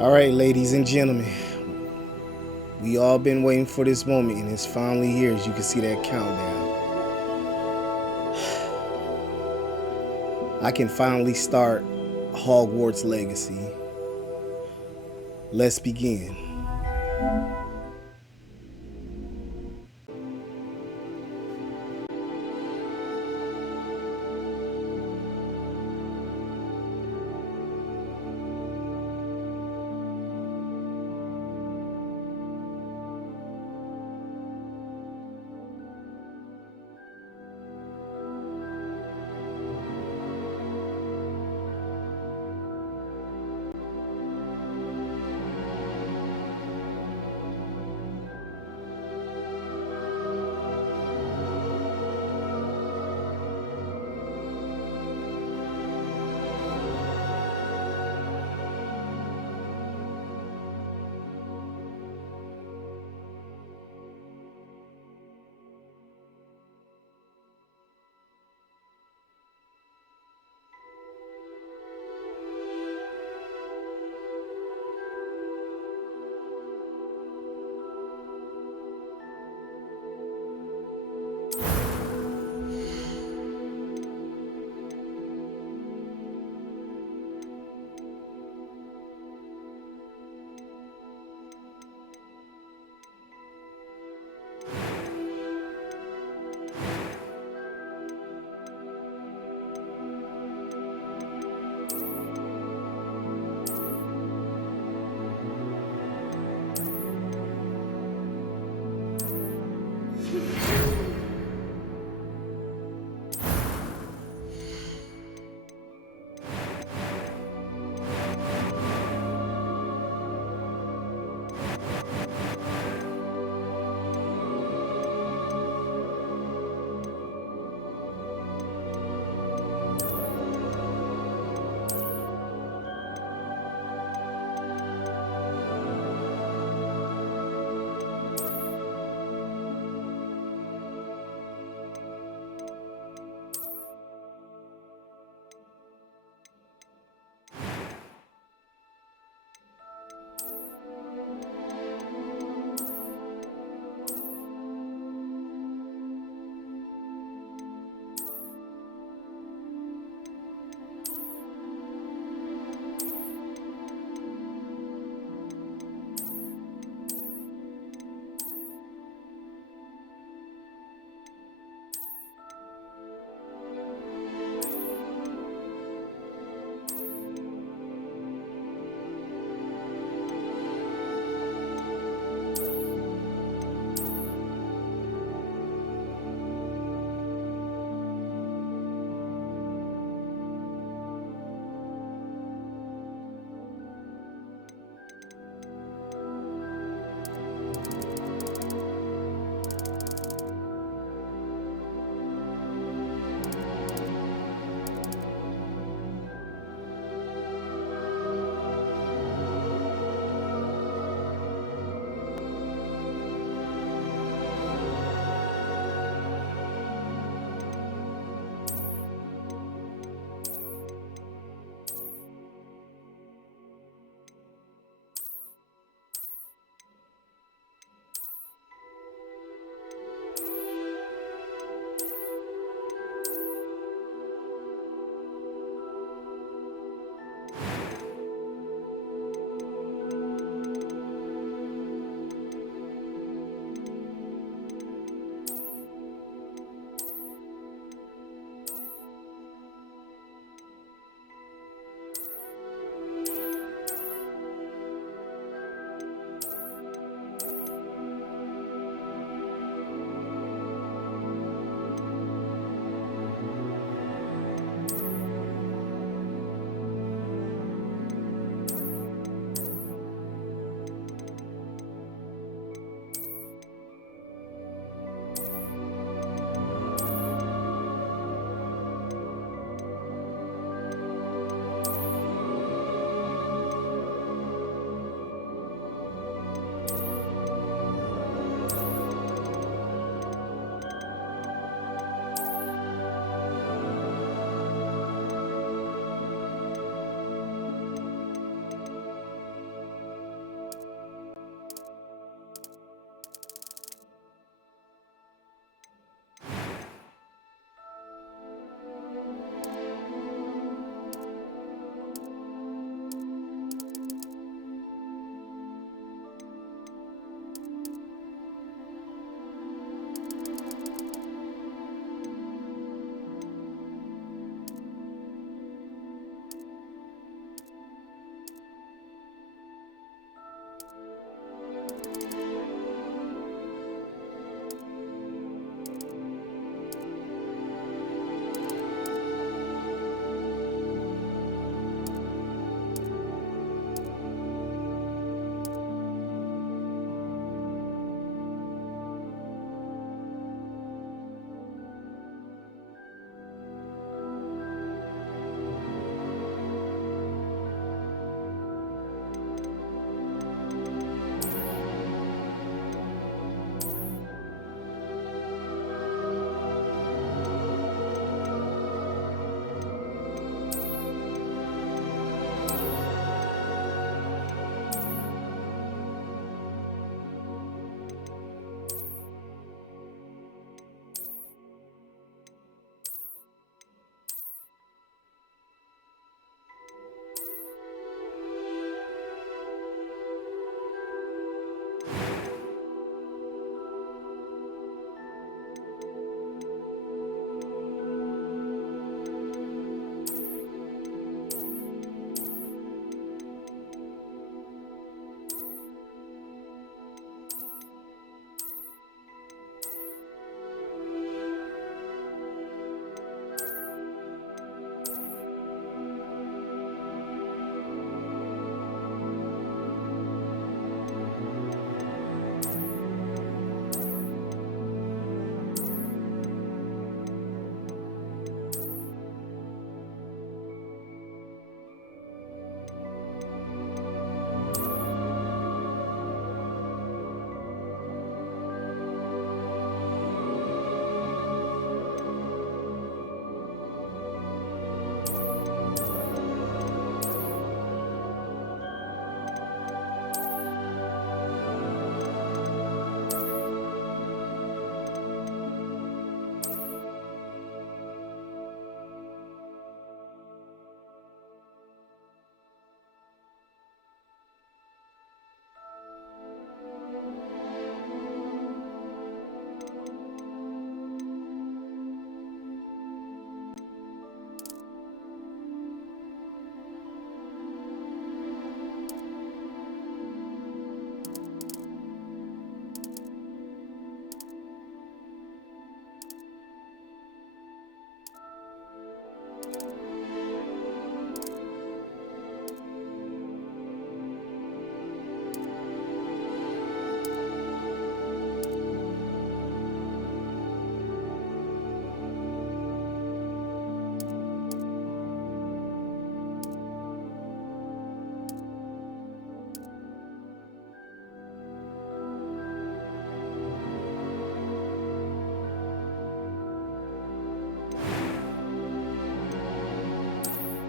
All right, ladies and gentlemen, we all been waiting for this moment, and it's finally here. As you can see that countdown, I can finally start Hogwarts Legacy. Let's begin.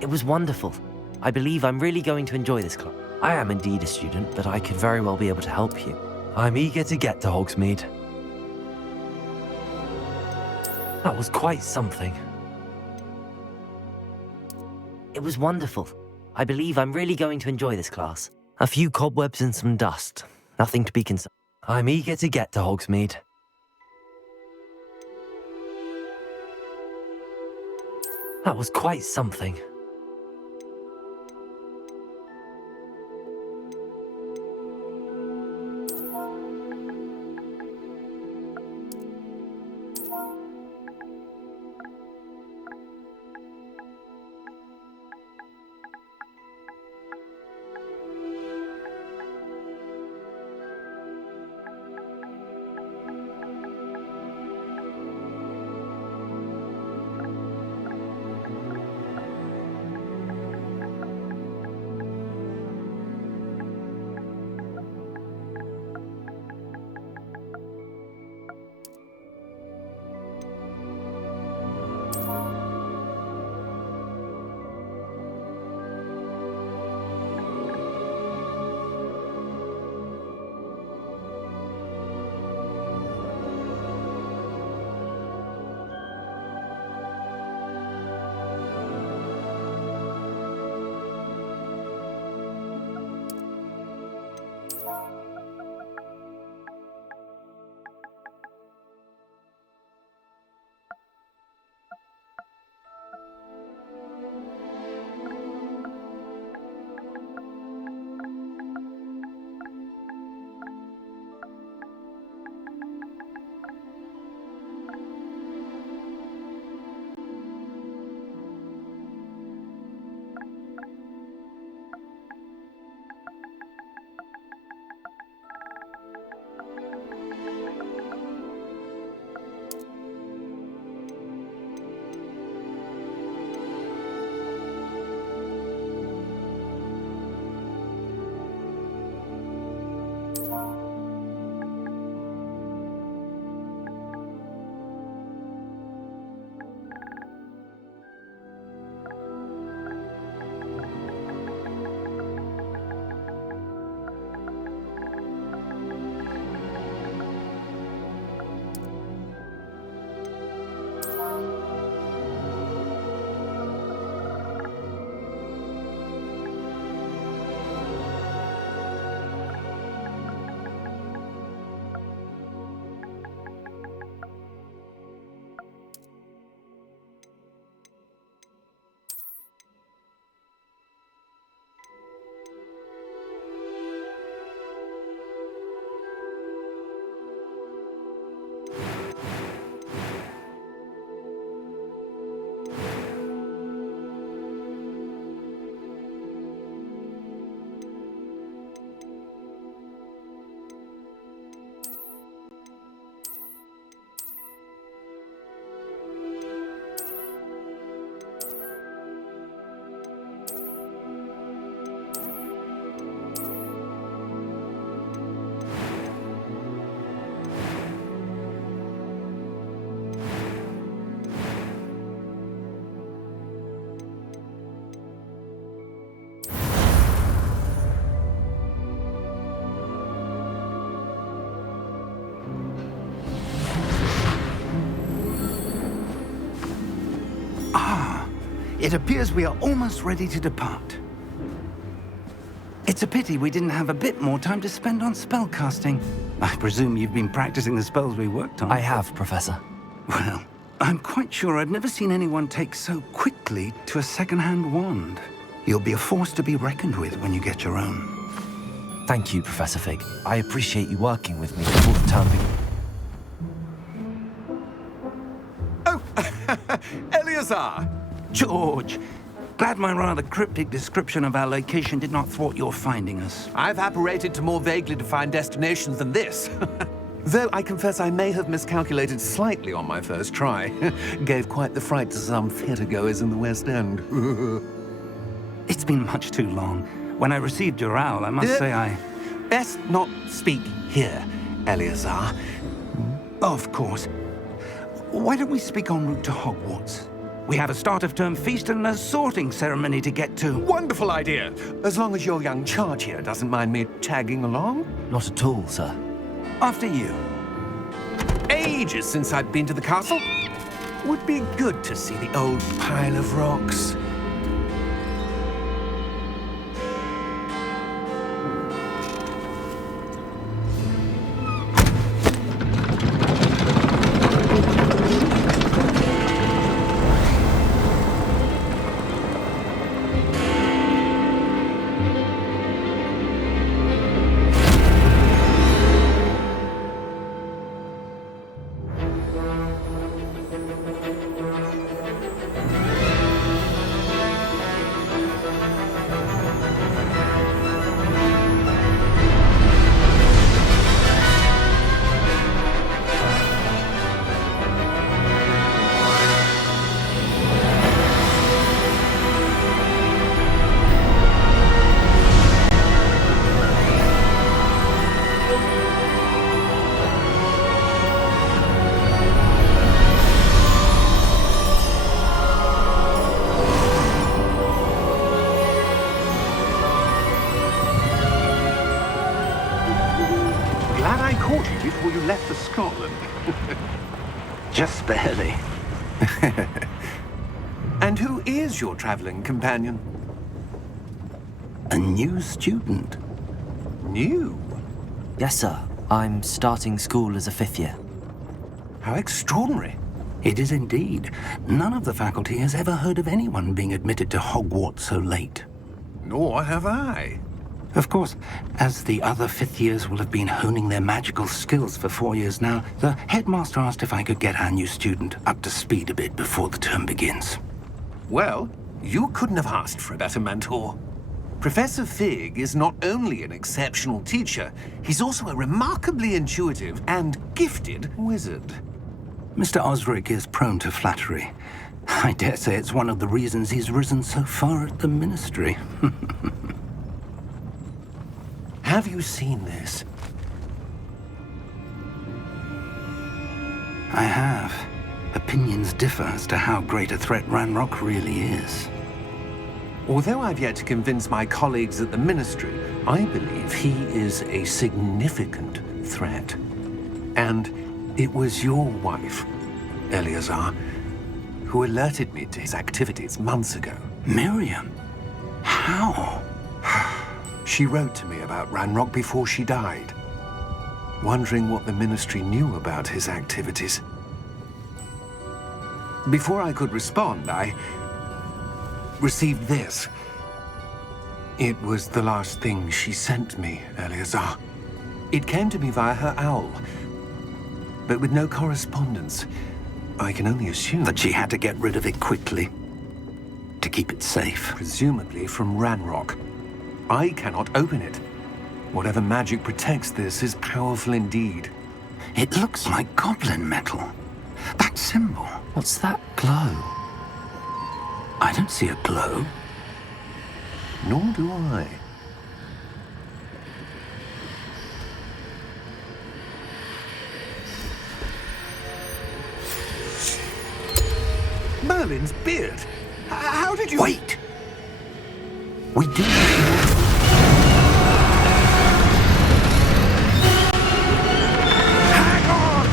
It was wonderful. I believe I'm really going to enjoy this class. I am indeed a student, but I could very well be able to help you. I'm eager to get to Hogsmeade. That was quite something. It was wonderful. I believe I'm really going to enjoy this class. A few cobwebs and some dust. Nothing to be concerned. I'm eager to get to Hogsmeade. That was quite something. It appears we are almost ready to depart. It's a pity we didn't have a bit more time to spend on spellcasting. I presume you've been practicing the spells we worked on. I have, Professor. Well, I'm quite sure I've never seen anyone take so quickly to a second-hand wand. You'll be a force to be reckoned with when you get your own. Thank you, Professor Fig. I appreciate you working with me before the term begins. Oh, Eleazar! George, glad my rather cryptic description of our location did not thwart your finding us. I've apparated to more vaguely defined destinations than this. Though I confess I may have miscalculated slightly on my first try. Gave quite the fright to some theatre-goers in the West End. It's been much too long. When I received your owl, I must say I... Best not speak here, Eleazar. Of course. Why don't we speak en route to Hogwarts? We have a start-of-term feast and a sorting ceremony to get to. Wonderful idea. As long as your young charge here doesn't mind me tagging along. Not at all, sir. After you. Ages since I've been to the castle. Would be good to see the old pile of rocks. Before you left for Scotland. Just barely. And who is your traveling companion? A new student. New? Yes, sir. I'm starting school as a 5th year. How extraordinary. It is indeed. None of the faculty has ever heard of anyone being admitted to Hogwarts so late. Nor have I. Of course, as the other 5th years will have been honing their magical skills for 4 years now, the headmaster asked if I could get our new student up to speed a bit before the term begins. Well, you couldn't have asked for a better mentor. Professor Fig is not only an exceptional teacher, he's also a remarkably intuitive and gifted wizard. Mr. Osric is prone to flattery. I dare say it's one of the reasons he's risen so far at the Ministry. Have you seen this? I have. Opinions differ as to how great a threat Ranrock really is. Although I've yet to convince my colleagues at the Ministry, I believe he is a significant threat. And it was your wife, Eleazar, who alerted me to his activities months ago. Miriam? How? She wrote to me about Ranrock before she died, wondering what the Ministry knew about his activities. Before I could respond, I received this. It was the last thing she sent me, Eleazar. It came to me via her owl, but with no correspondence. I can only assume That she had to get rid of it quickly, to keep it safe. presumably from Ranrock. I cannot open it. Whatever magic protects this is powerful indeed. It looks like goblin metal. That symbol. What's that glow? I don't see a glow. Nor do I. Merlin's beard. How did you... Wait! We do. Hang on!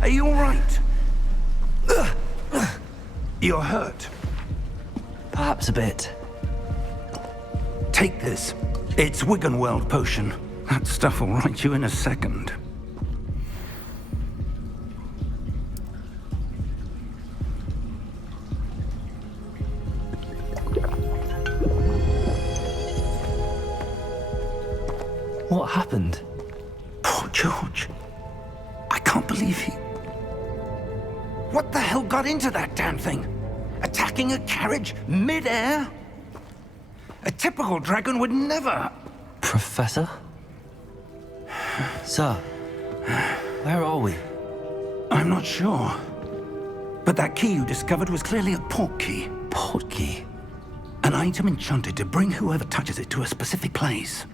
Are you all right? You're hurt. Perhaps a bit. Take this. It's Wiggenweld potion. That stuff will right you in a second. What happened? Poor George. I can't believe he... What the hell got into that damn thing? Attacking a carriage mid-air? A typical dragon would never... Professor? Sir, where are we? I'm not sure. But that key you discovered was clearly a port key. Port key? An item enchanted to bring whoever touches it to a specific place.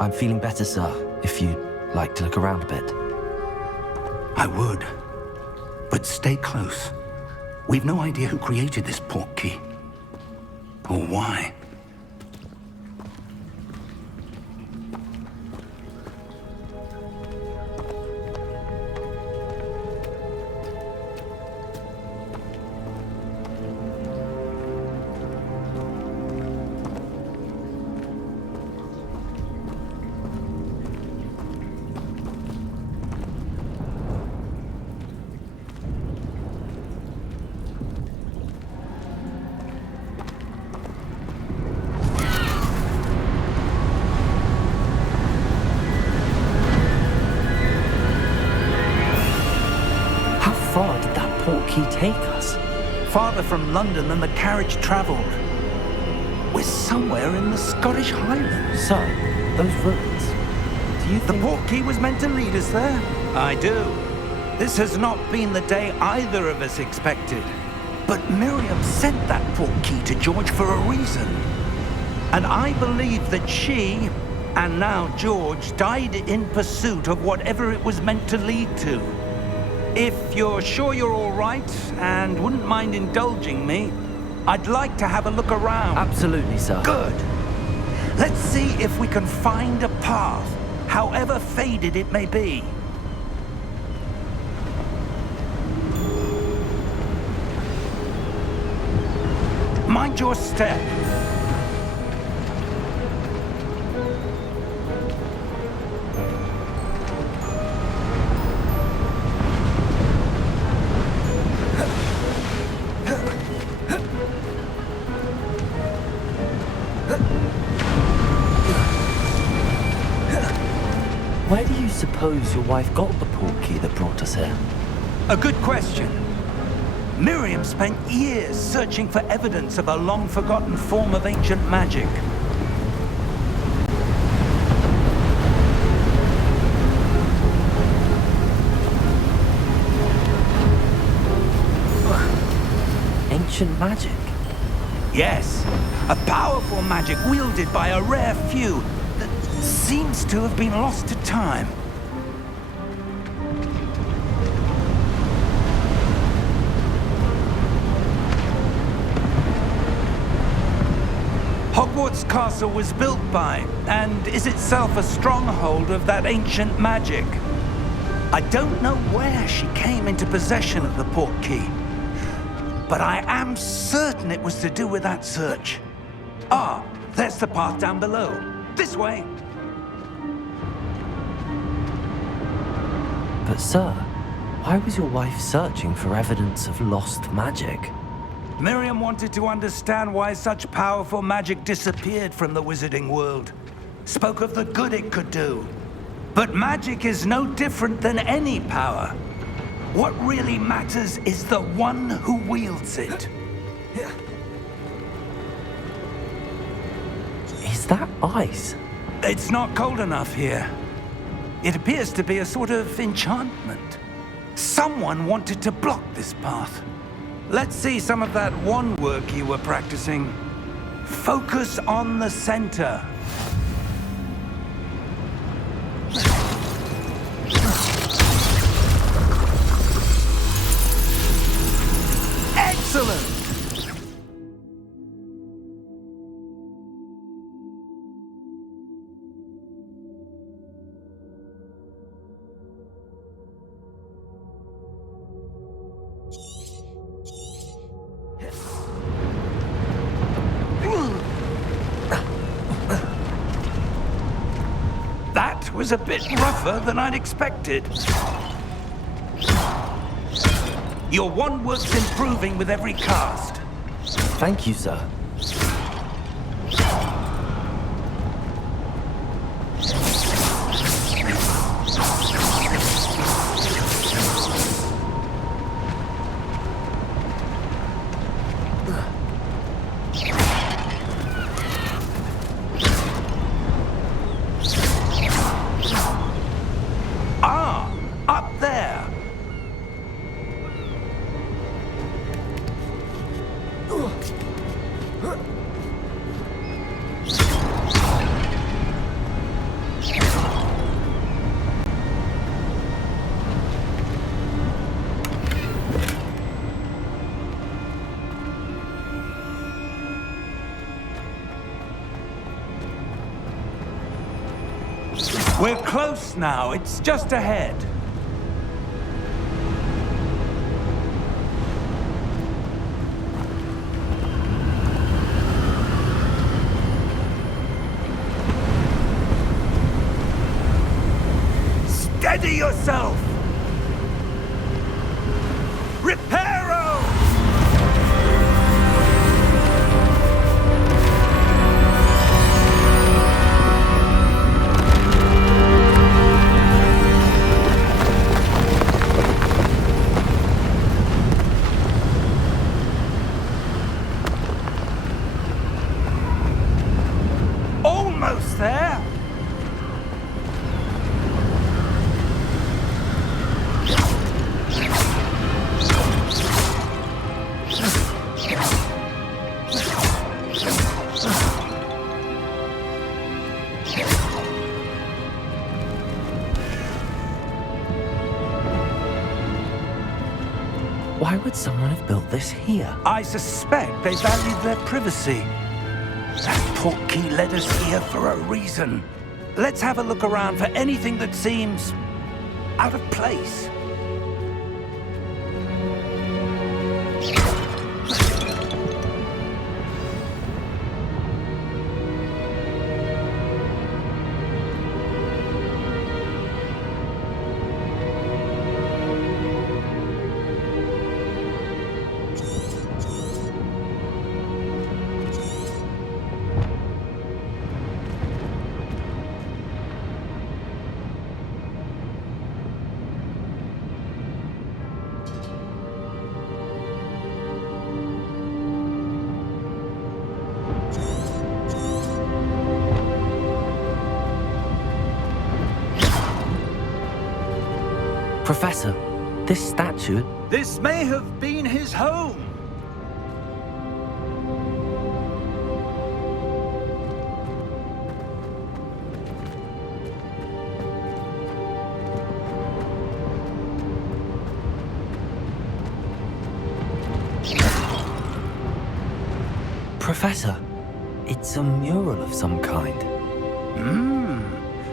I'm feeling better, sir, if you'd like to look around a bit. I would. But stay close. We've no idea who created this port key. Or why. How far did that port key take us? Farther from London than the carriage travelled. We're somewhere in the Scottish Highlands. Sir, those ruins. Do you The think... port key was meant to lead us there? I do. This has not been the day either of us expected. But Miriam sent that port key to George for a reason. And I believe that she, and now George, died in pursuit of whatever it was meant to lead to. If you're sure you're all right and wouldn't mind indulging me, I'd like to have a look around. Absolutely, sir. Good. Let's see if we can find a path, however faded it may be. Mind your step. Where do you suppose your wife got the port key that brought us here? A good question. Miriam spent years searching for evidence of a long-forgotten form of ancient magic. Ancient magic? Yes, a powerful magic wielded by a rare few that seems to have been lost to time. Hogwarts Castle was built by, and is itself a stronghold of that ancient magic. I don't know where she came into possession of the port key, but I am certain it was to do with that search. Ah, there's the path down below. This way. But sir, why was your wife searching for evidence of lost magic? Miriam wanted to understand why such powerful magic disappeared from the wizarding world. Spoke of the good it could do. But magic is no different than any power. What really matters is the one who wields it. Is that ice? It's not cold enough here. It appears to be a sort of enchantment. Someone wanted to block this path. Let's see some of that wand work you were practicing. Focus on the center. Excellent! That was a bit rougher than I'd expected. Your wand work's improving with every cast. Thank you, sir. Ah, up there. We're close now. It's just ahead. Steady yourself! Reparo! Almost there! Why would someone have built this here? I suspect they valued their privacy. That portkey led us here for a reason. Let's have a look around for anything that seems out of place. Professor, this statue... This may have been his home. Professor, it's a mural of some kind.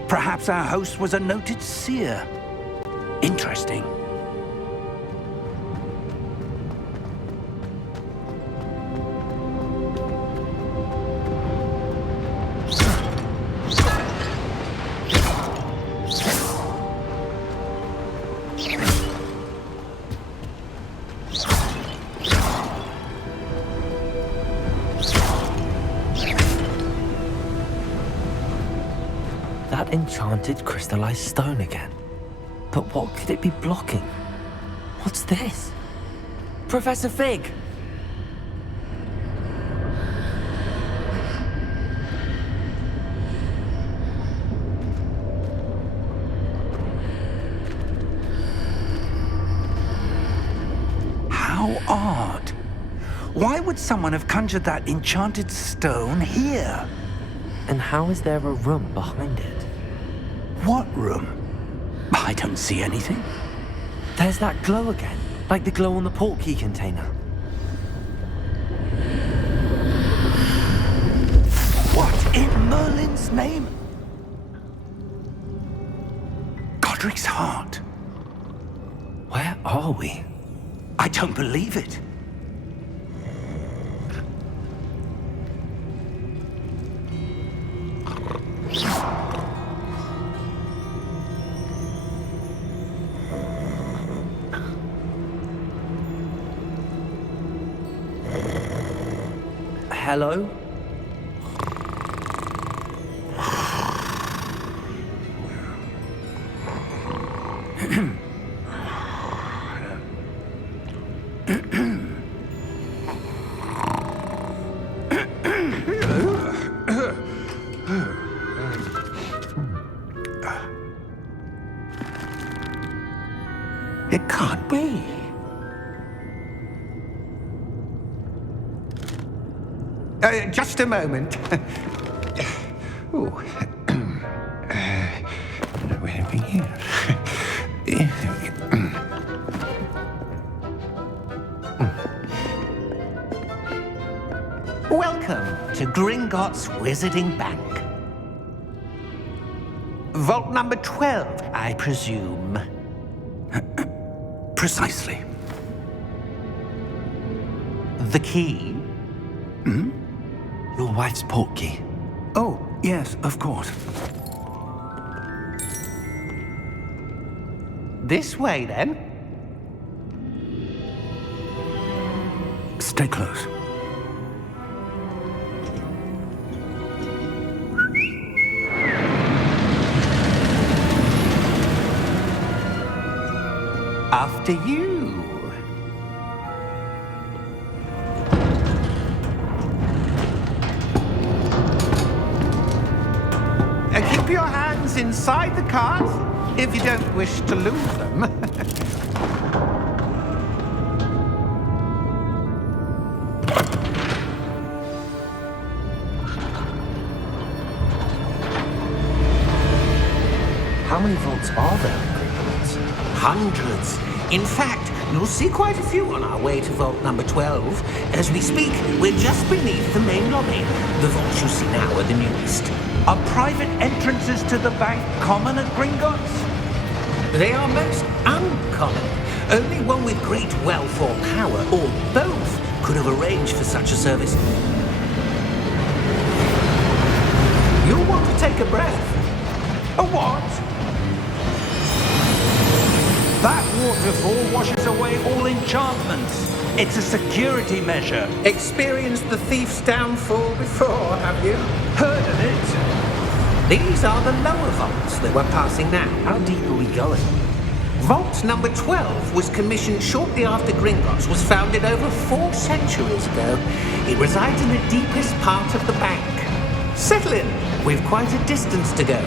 Perhaps our host was a noted seer. Interesting. That enchanted crystallized stone again. But what could it be blocking? What's this? Professor Fig! How odd. Why would someone have conjured that enchanted stone here? And how is there a room behind it? What room? I don't see anything. There's that glow again, like the glow on the portkey container. What in Merlin's name? Godric's heart. Where are we? I don't believe it. hello? It can't be. Just a moment. Ooh. Where are we here? Welcome to Gringotts Wizarding Bank. Vault number 12, I presume. Precisely. The key? Your wife's portkey. Oh, yes, of course. This way, then. Stay close. After you. Keep your hands inside the cart if you don't wish to lose them. How many vaults are there in Gringotts? Hundreds. In fact, you'll see quite a few on our way to vault number 12. As we speak, we're just beneath the main lobby. The vaults you see now are the newest. Are private entrances to the bank common at Gringotts? They are most uncommon. Only one with great wealth or power, or both, could have arranged for such a service. You'll want to take a breath. A what? That waterfall washes away all enchantments. It's a security measure. Experienced the thief's downfall before, have you? Heard of it? These are the lower vaults that we're passing now. How deep are we going? Vault number 12 was commissioned shortly after Gringotts was founded over 4 centuries ago. It resides in the deepest part of the bank. Settle in. We've quite a distance to go.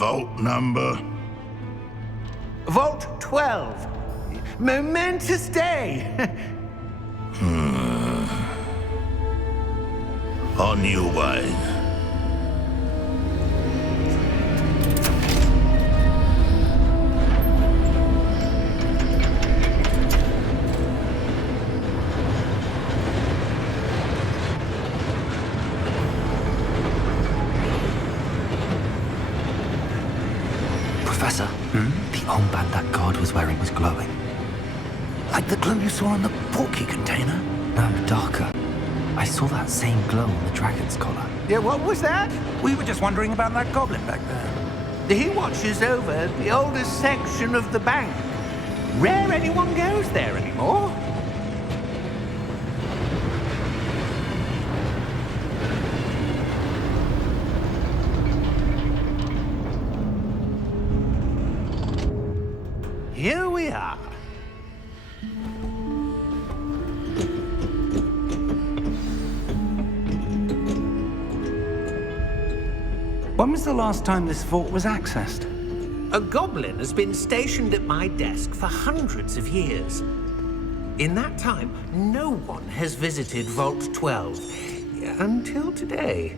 Vault number? Vault 12. Momentous day. On your way. Professor, the armband that guard was wearing was glowing. Like the glow you saw on the portkey container? No, darker. I saw that same glow on the dragon's collar. Yeah, what was that? We were just wondering about that goblin back there. He watches over the oldest section of the bank. Rare anyone goes there anymore. Here we are. When was the last time this vault was accessed? A goblin has been stationed at my desk for hundreds of years. In that time, no one has visited Vault 12 until today.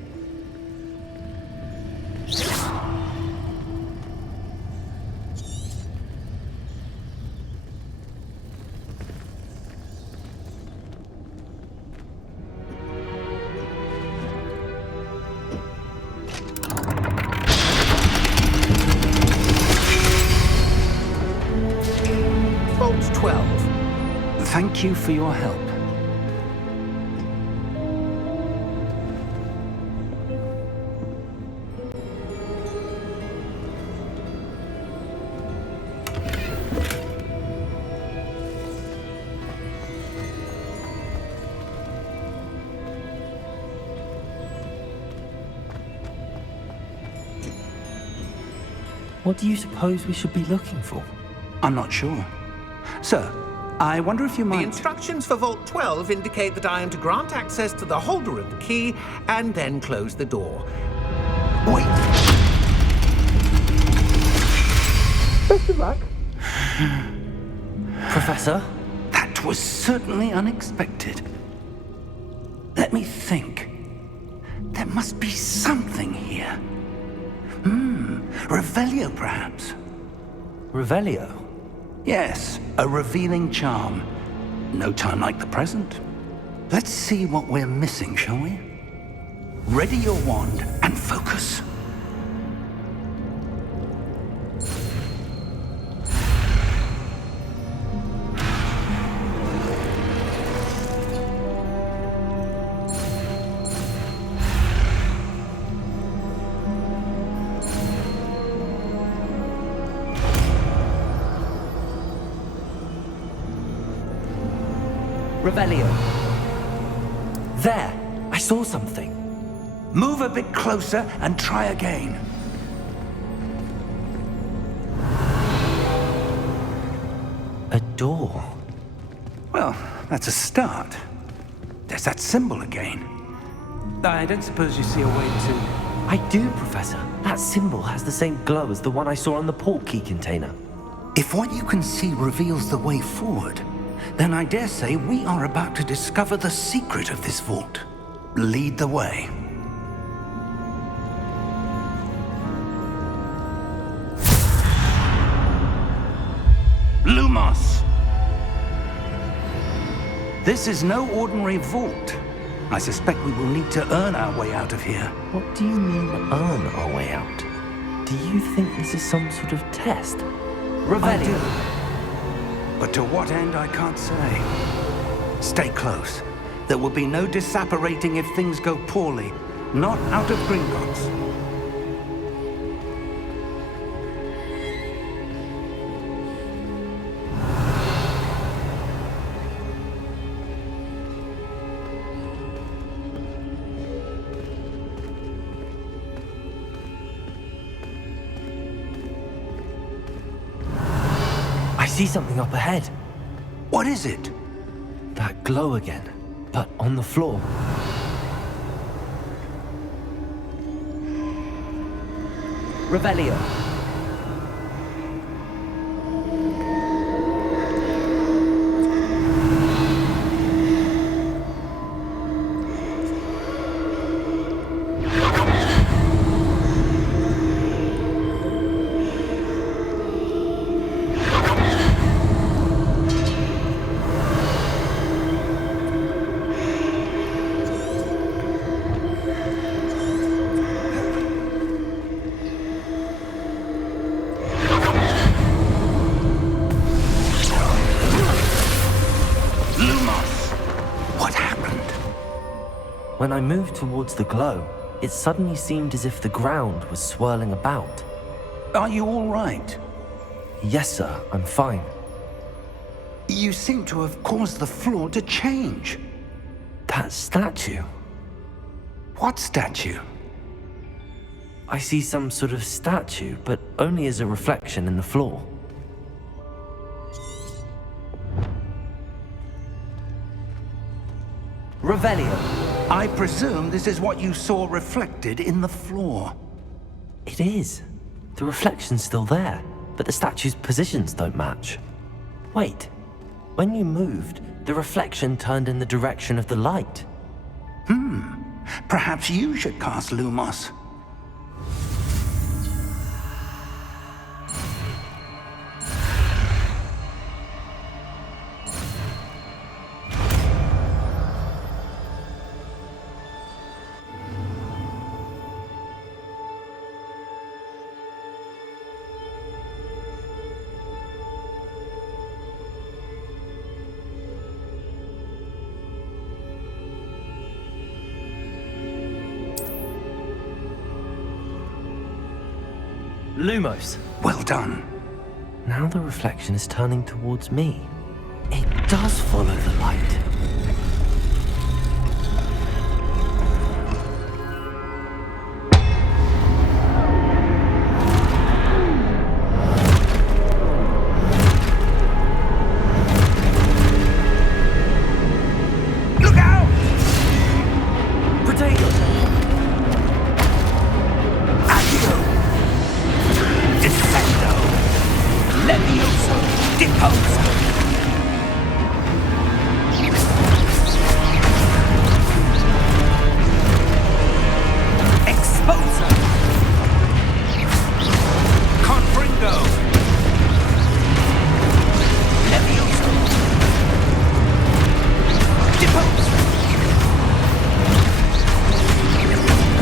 Vault 12. Thank you for your help. What do you suppose we should be looking for? I'm not sure. Sir, I wonder if you The might... instructions for Vault 12 indicate that I am to grant access to the holder of the key and then close the door. Wait! Best of luck. Professor? That was certainly unexpected. Let me think. There must be something here. Revelio, perhaps? Revelio? Yes, a revealing charm. No time like the present. Let's see what we're missing, shall we? Ready your wand and focus. Revelio. There! I saw something. Move a bit closer and try again. A door. Well, that's a start. There's that symbol again. I don't suppose you see a way to... I do, Professor. That symbol has the same glow as the one I saw on the port key container. If what you can see reveals the way forward, then I dare say we are about to discover the secret of this vault. Lead the way. Lumos! This is no ordinary vault. I suspect we will need to earn our way out of here. What do you mean, earn our way out? Do you think this is some sort of test? I do. But to what end, I can't say. Stay close. There will be no disapparating if things go poorly. Not out of Gringotts. I see something up ahead. What is it? That glow again, but on the floor. Revelio. When I moved towards the glow, it suddenly seemed as if the ground was swirling about. Are you all right? Yes, sir, I'm fine. You seem to have caused the floor to change. That statue. What statue? I see some sort of statue, but only as a reflection in the floor. Revelio. I presume this is what you saw reflected in the floor. It is. The reflection's still there, but the statue's positions don't match. Wait. When you moved, the reflection turned in the direction of the light. Perhaps you should cast Lumos. Lumos. Well done. Now the reflection is turning towards me. It does follow the light. Deposed. Exposer. Confringo. Levioso. Deposed.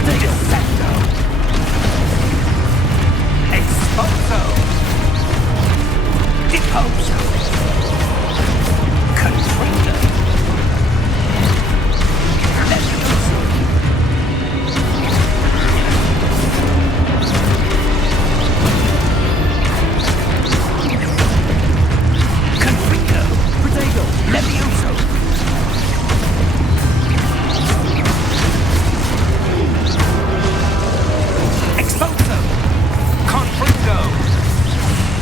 Descendo. Exposo. Deposo. Confringo. Levioso. Confringo. Protego. Levioso. Exposo. Confringo.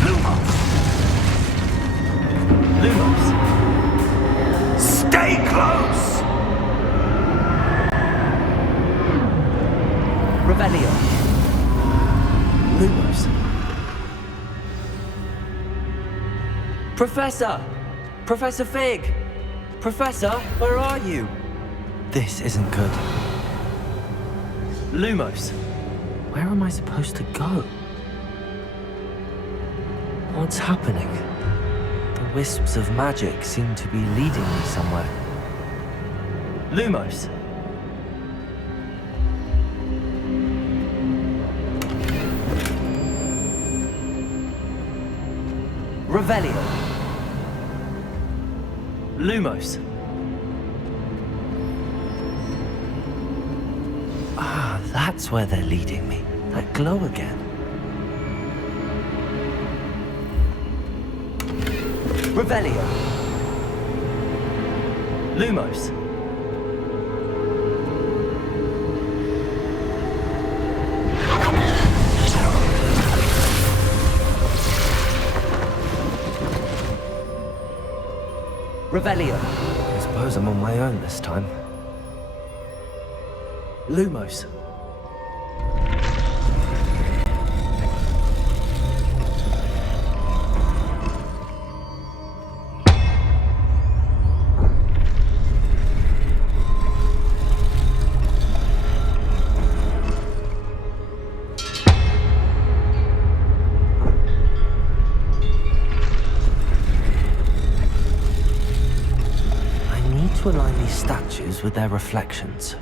Lumos. Lumos. Stay close. Revelio. Lumos. Professor! Professor Fig! Professor, where are you? This isn't good. Lumos, where am I supposed to go? What's happening? The wisps of magic seem to be leading me somewhere. Lumos. Revelio. Lumos. Ah, that's where they're leading me. That glow again. Revelio. Lumos. Revelio. I suppose I'm on my own this time. Lumos. To align these statues with their reflections.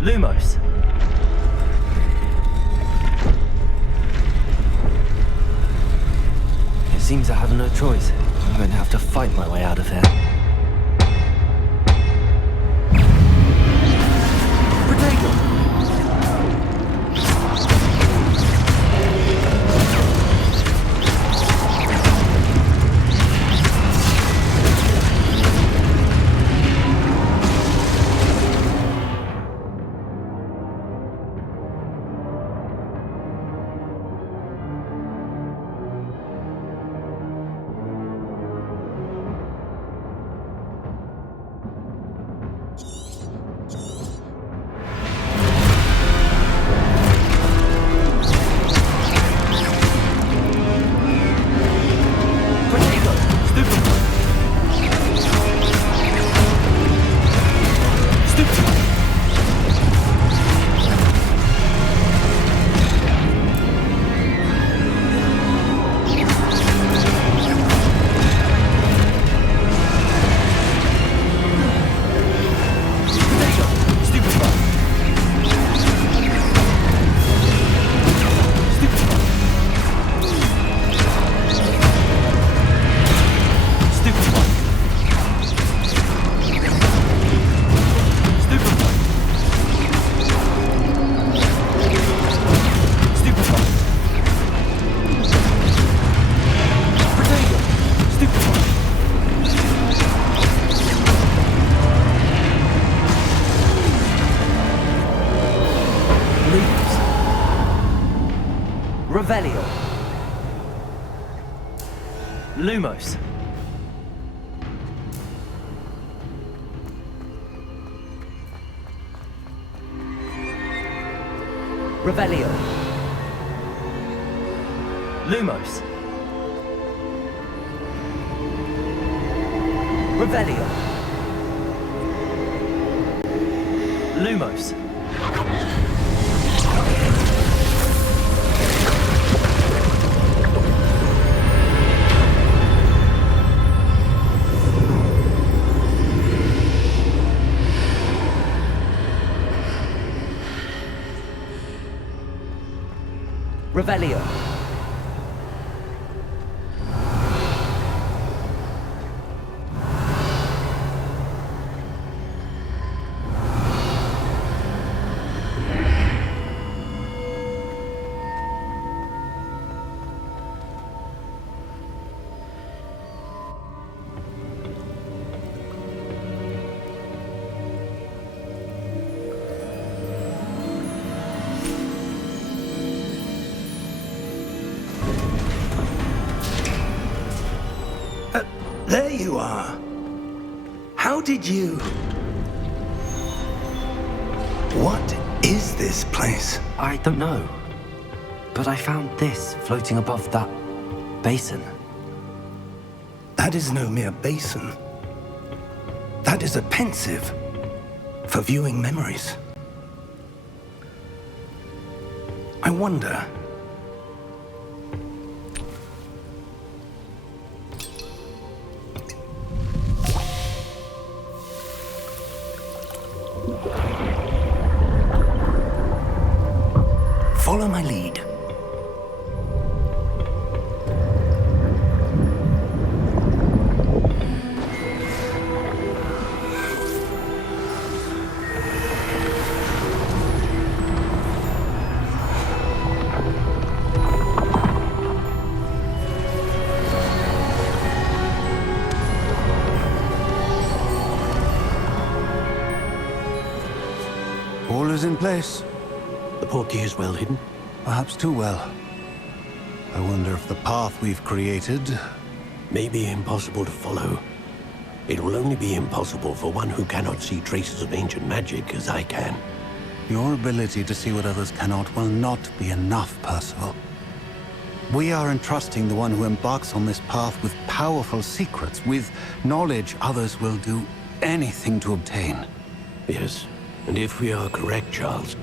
Lumos. It seems I have no choice. I'm going to have to fight my way out of here. Revelio. Lumos. Revelio. Lumos. Revelio. Lumos. Revelio. There you are. How did you... What is this place? I don't know. But I found this floating above that basin. That is no mere basin. That is a pensive for viewing memories. I wonder... Follow my lead. All is in place. The portkey is well hidden. Perhaps too well. I wonder if the path we've created... May be impossible to follow. It will only be impossible for one who cannot see traces of ancient magic as I can. Your ability to see what others cannot will not be enough, Percival. We are entrusting the one who embarks on this path with powerful secrets, with knowledge others will do anything to obtain. Yes, and if we are correct, Charles,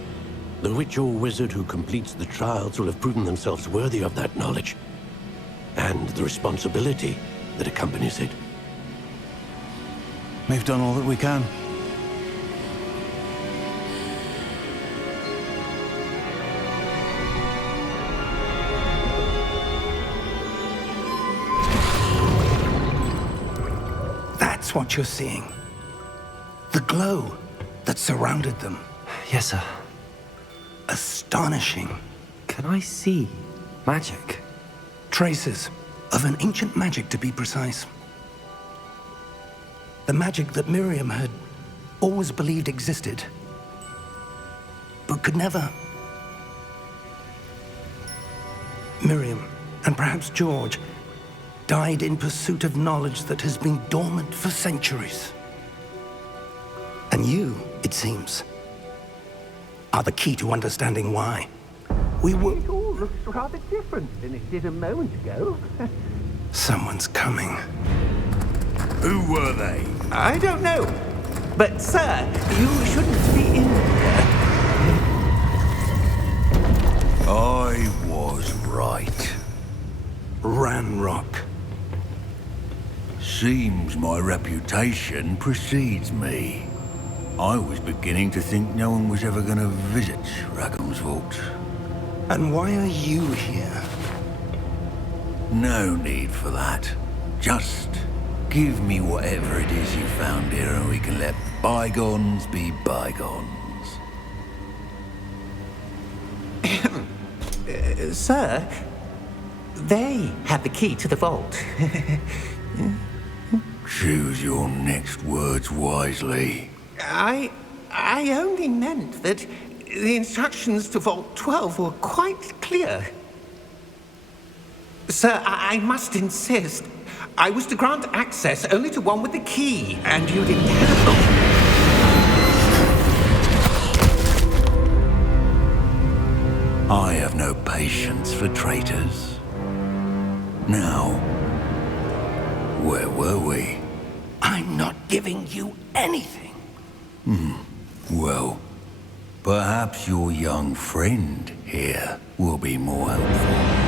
the witch or wizard who completes the trials will have proven themselves worthy of that knowledge, and the responsibility that accompanies it. We've done all that we can. That's what you're seeing. The glow that surrounded them. Yes, sir. Astonishing. Can I see magic? Traces of an ancient magic, to be precise. The magic that Miriam had always believed existed, but could never. Miriam, and perhaps George, died in pursuit of knowledge that has been dormant for centuries. And you, it seems, are the key to understanding why. We will... It all looks rather different than it did a moment ago. Someone's coming. Who were they? I don't know. But, sir, you shouldn't be in here. I was right. Ranrock. Seems my reputation precedes me. I was beginning to think no one was ever going to visit Rackham's vault. And why are you here? No need for that. Just give me whatever it is you found here and we can let bygones be bygones. Sir, they have the key to the vault. Choose your next words wisely. I only meant that the instructions to Vault 12 were quite clear. Sir, I must insist. I was to grant access only to one with the key, and you didn't have... I have no patience for traitors. Now, where were we? I'm not giving you anything. Well, perhaps your young friend here will be more helpful.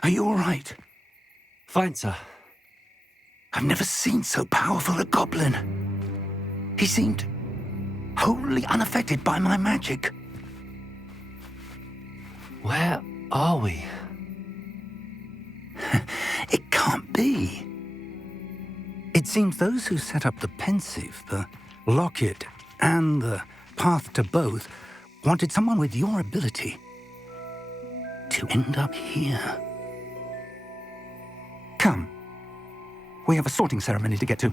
Are you all right? Fine, sir. I've never seen so powerful a goblin. He seemed wholly unaffected by my magic. Where are we? It can't be. It seems those who set up the pensive, the locket, and the path to both wanted someone with your ability to end up here. Come. We have a sorting ceremony to get to.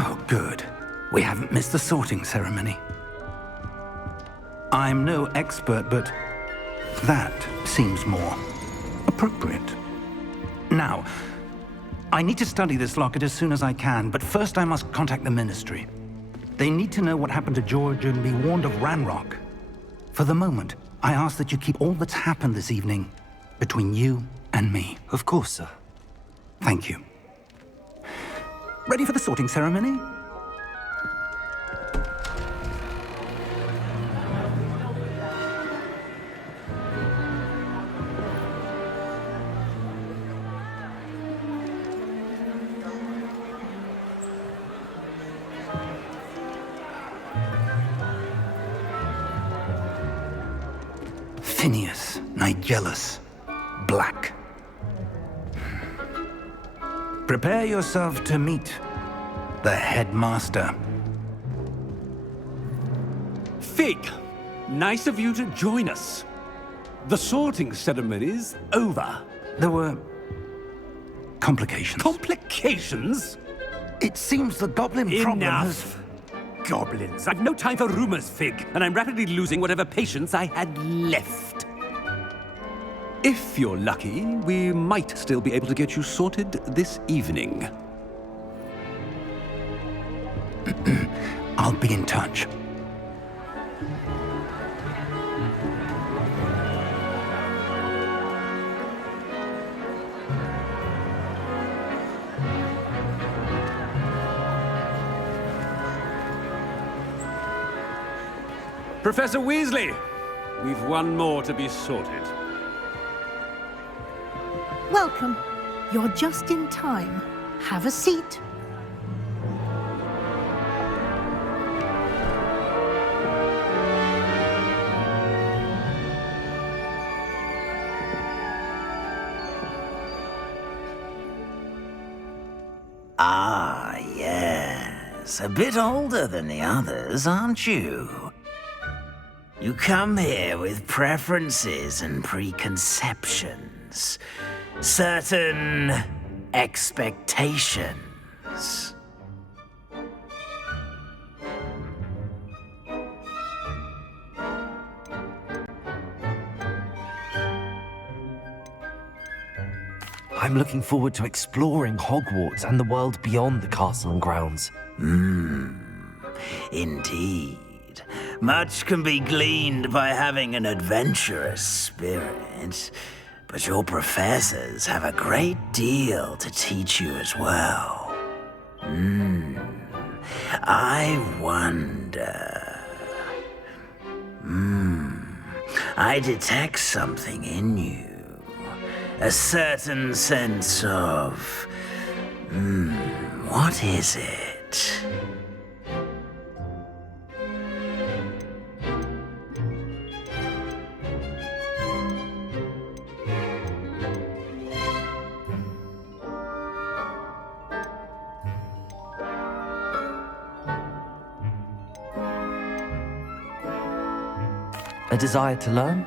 Oh, good. We haven't missed the sorting ceremony. I'm no expert, but that seems more appropriate. Now, I need to study this locket as soon as I can, but first I must contact the Ministry. They need to know what happened to George and be warned of Ranrock. For the moment, I ask that you keep all that's happened this evening between you and me. Of course, sir. Thank you. Ready for the sorting ceremony? Phineas, Nigellus, Black. Prepare yourself to meet the headmaster. Fig, nice of you to join us. The sorting ceremony's over. There were complications. Complications? It seems the goblin problem has... Enough. Goblins. I've no time for rumors, Fig, and I'm rapidly losing whatever patience I had left. If you're lucky, we might still be able to get you sorted this evening. I'll be in touch. Professor Weasley, we've one more to be sorted. Welcome. You're just in time. Have a seat. Ah, yes. A bit older than the others, aren't you? You come here with preferences and preconceptions. Certain expectations. I'm looking forward to exploring Hogwarts and the world beyond the castle and grounds. Indeed. Much can be gleaned by having an adventurous spirit, but your professors have a great deal to teach you as well. I wonder... I detect something in you. A certain sense of... what is it? A desire to learn?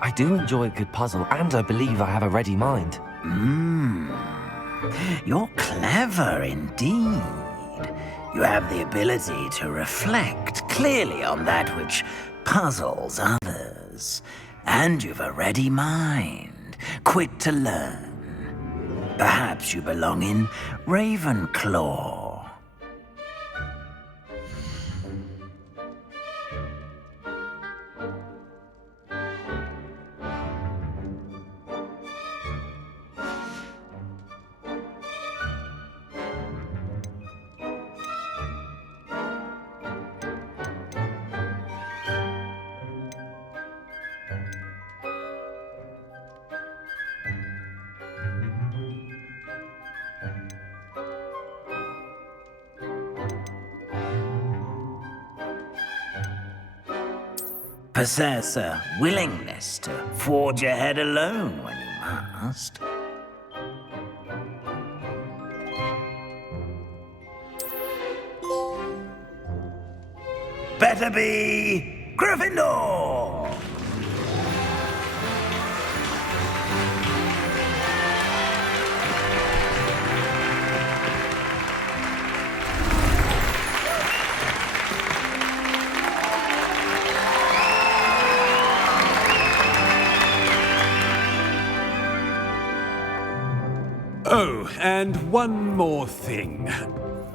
I do enjoy a good puzzle, and I believe I have a ready mind. You're clever indeed. You have the ability to reflect clearly on that which puzzles others. And you've a ready mind, quick to learn. Perhaps you belong in Ravenclaw. Possess a willingness to forge ahead alone when you must. Better be Gryffindor! Oh, and one more thing.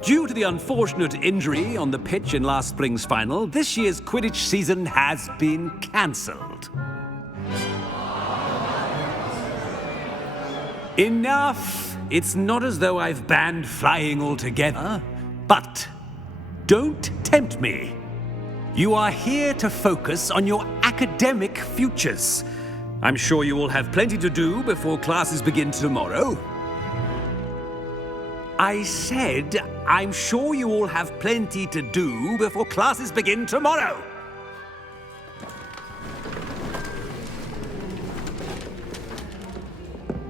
Due to the unfortunate injury on the pitch in last spring's final, this year's Quidditch season has been cancelled. Enough! It's not as though I've banned flying altogether, but don't tempt me. You are here to focus on your academic futures. I'm sure you will have plenty to do before classes begin tomorrow. I said, I'm sure you all have plenty to do before classes begin tomorrow.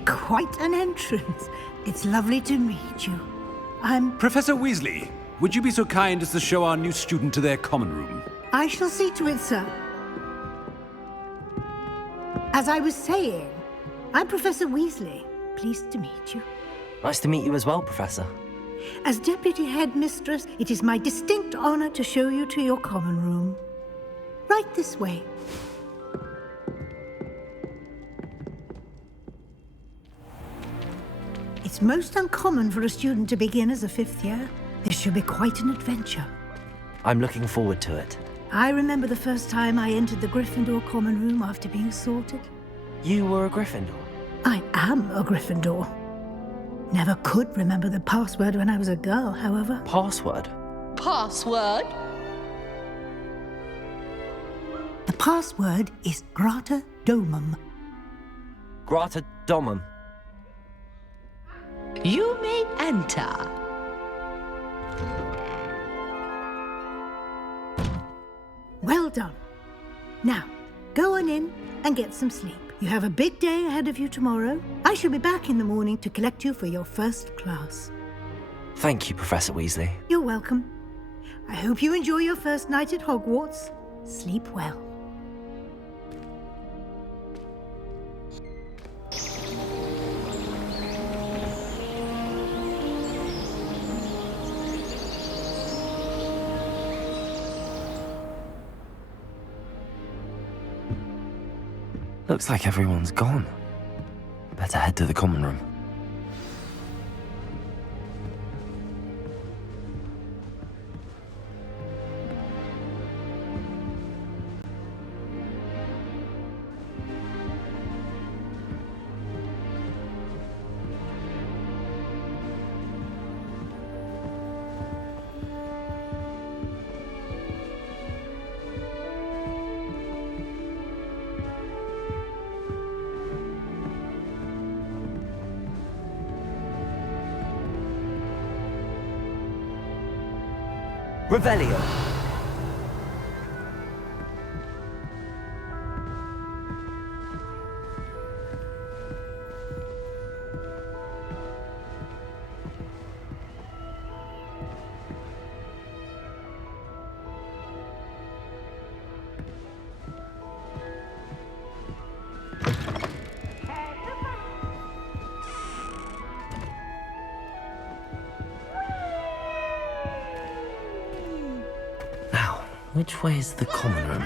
Quite an entrance. It's lovely to meet you. I'm... Professor Weasley, would you be so kind as to show our new student to their common room? I shall see to it, sir. As I was saying, I'm Professor Weasley. Pleased to meet you. Nice to meet you as well, Professor. As Deputy Headmistress, it is my distinct honor to show you to your common room. Right this way. It's most uncommon for a student to begin as a fifth year. This should be quite an adventure. I'm looking forward to it. I remember the first time I entered the Gryffindor common room after being sorted. You were a Gryffindor? I am a Gryffindor. Never could remember the password when I was a girl, however. Password? Password? The password is Grata Domum. Grata Domum. You may enter. Well done. Now, go on in and get some sleep. You have a big day ahead of you tomorrow. I shall be back in the morning to collect you for your first class. Thank you, Professor Weasley. You're welcome. I hope you enjoy your first night at Hogwarts. Sleep well. Looks like everyone's gone. Better head to the common room. Revelio. Which way is the common room?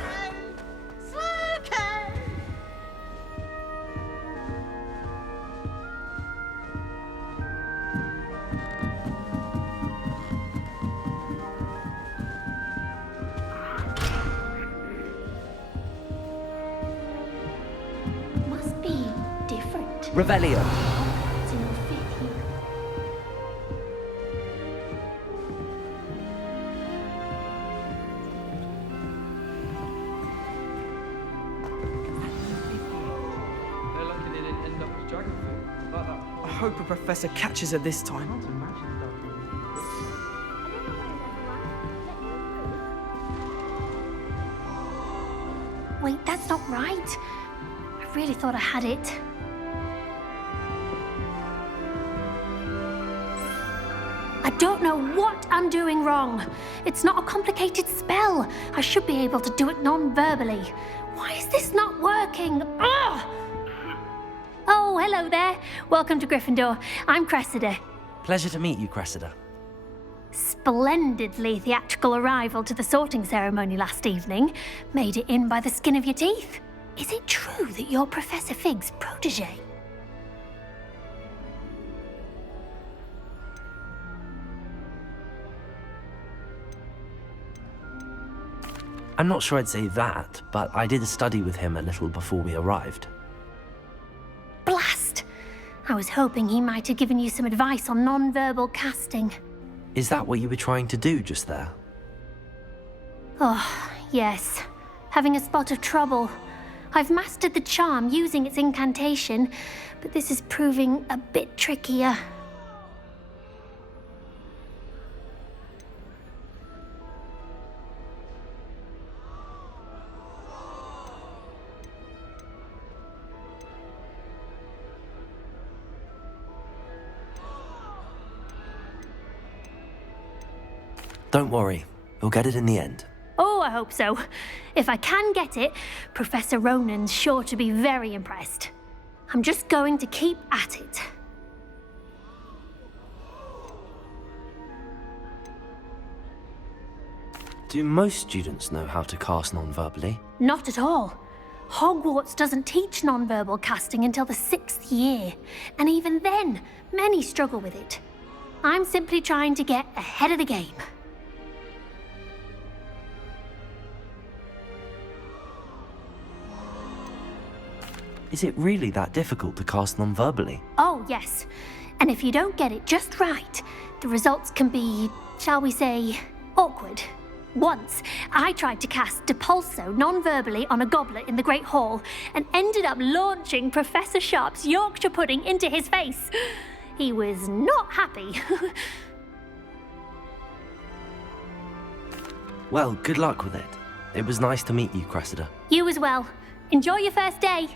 Must be different. Revelio. I hope a professor catches her this time. Wait, that's not right. I really thought I had it. I don't know what I'm doing wrong. It's not a complicated spell. I should be able to do it non-verbally. Why is this not working? Ugh! Oh, hello there. Welcome to Gryffindor. I'm Cressida. Pleasure to meet you, Cressida. Splendidly theatrical arrival to the sorting ceremony last evening. Made it in by the skin of your teeth. Is it true that you're Professor Fig's protege? I'm not sure I'd say that, but I did study with him a little before we arrived. Blast! I was hoping he might have given you some advice on non-verbal casting. Is that what you were trying to do just there? Oh, yes. Having a spot of trouble. I've mastered the charm using its incantation, but this is proving a bit trickier. Don't worry, you'll get it in the end. Oh, I hope so. If I can get it, Professor Ronan's sure to be very impressed. I'm just going to keep at it. Do most students know how to cast non-verbally? Not at all. Hogwarts doesn't teach non-verbal casting until the 6th year, and even then, many struggle with it. I'm simply trying to get ahead of the game. Is it really that difficult to cast non-verbally? Oh, yes. And if you don't get it just right, the results can be, shall we say, awkward. Once, I tried to cast Depulso non-verbally on a goblet in the Great Hall and ended up launching Professor Sharp's Yorkshire pudding into his face. He was not happy. Well, good luck with it. It was nice to meet you, Cressida. You as well. Enjoy your first day.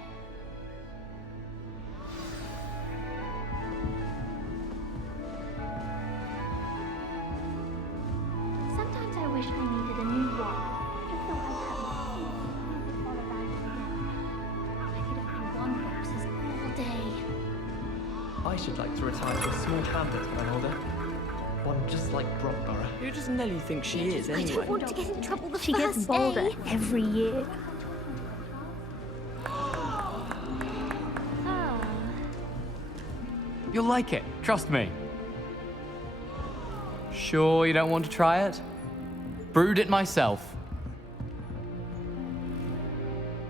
Sometimes I wish I needed a new one, just so I hadn't all around again. I could open one boxes all day. I should like to retire to a small bandit when I'm older. One just like Brockborough. Who does Nelly think she is, anyway? I don't want to get in trouble the She gets bolder every year. You'll like it, trust me. Sure you don't want to try it? Brewed it myself.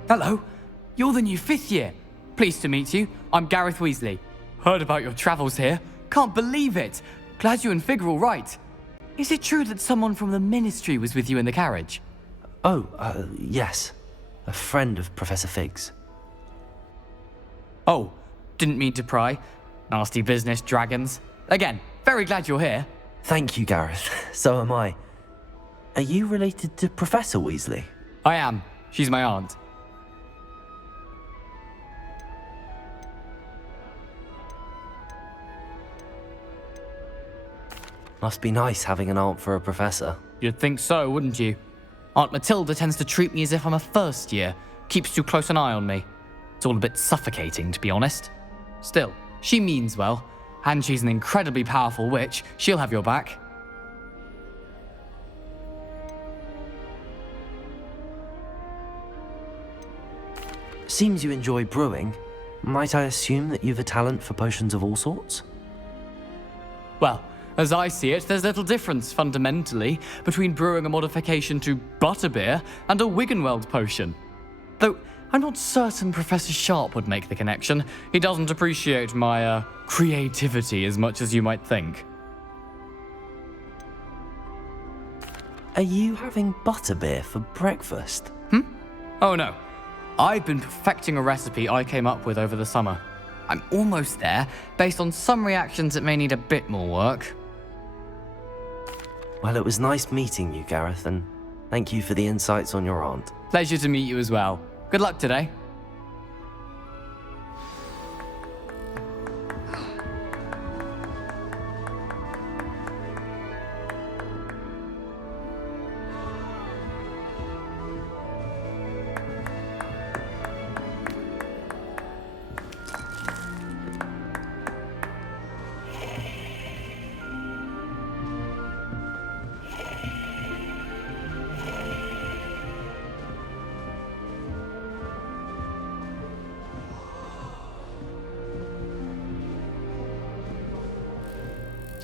Hello, you're the new 5th year. Pleased to meet you. I'm Gareth Weasley. Heard about your travels here. Can't believe it. Glad you and Fig are all right. Is it true that someone from the Ministry was with you in the carriage? Oh, yes. A friend of Professor Fig's. Oh, didn't mean to pry. Nasty business, dragons. Again, very glad you're here. Thank you, Gareth. So am I. Are you related to Professor Weasley? I am. She's my aunt. Must be nice having an aunt for a professor. You'd think so, wouldn't you? Aunt Matilda tends to treat me as if I'm a first year. Keeps too close an eye on me. It's all a bit suffocating, to be honest. Still, she means well. And she's an incredibly powerful witch. She'll have your back. Seems you enjoy brewing. Might I assume that you've a talent for potions of all sorts? Well, as I see it, there's little difference, fundamentally, between brewing a modification to butterbeer and a Wiggenweld potion. Though, I'm not certain Professor Sharp would make the connection. He doesn't appreciate my, creativity as much as you might think. Are you having butterbeer for breakfast? Oh no. I've been perfecting a recipe I came up with over the summer. I'm almost there. Based on some reactions, it may need a bit more work. Well, it was nice meeting you, Gareth, and thank you for the insights on your aunt. Pleasure to meet you as well. Good luck today.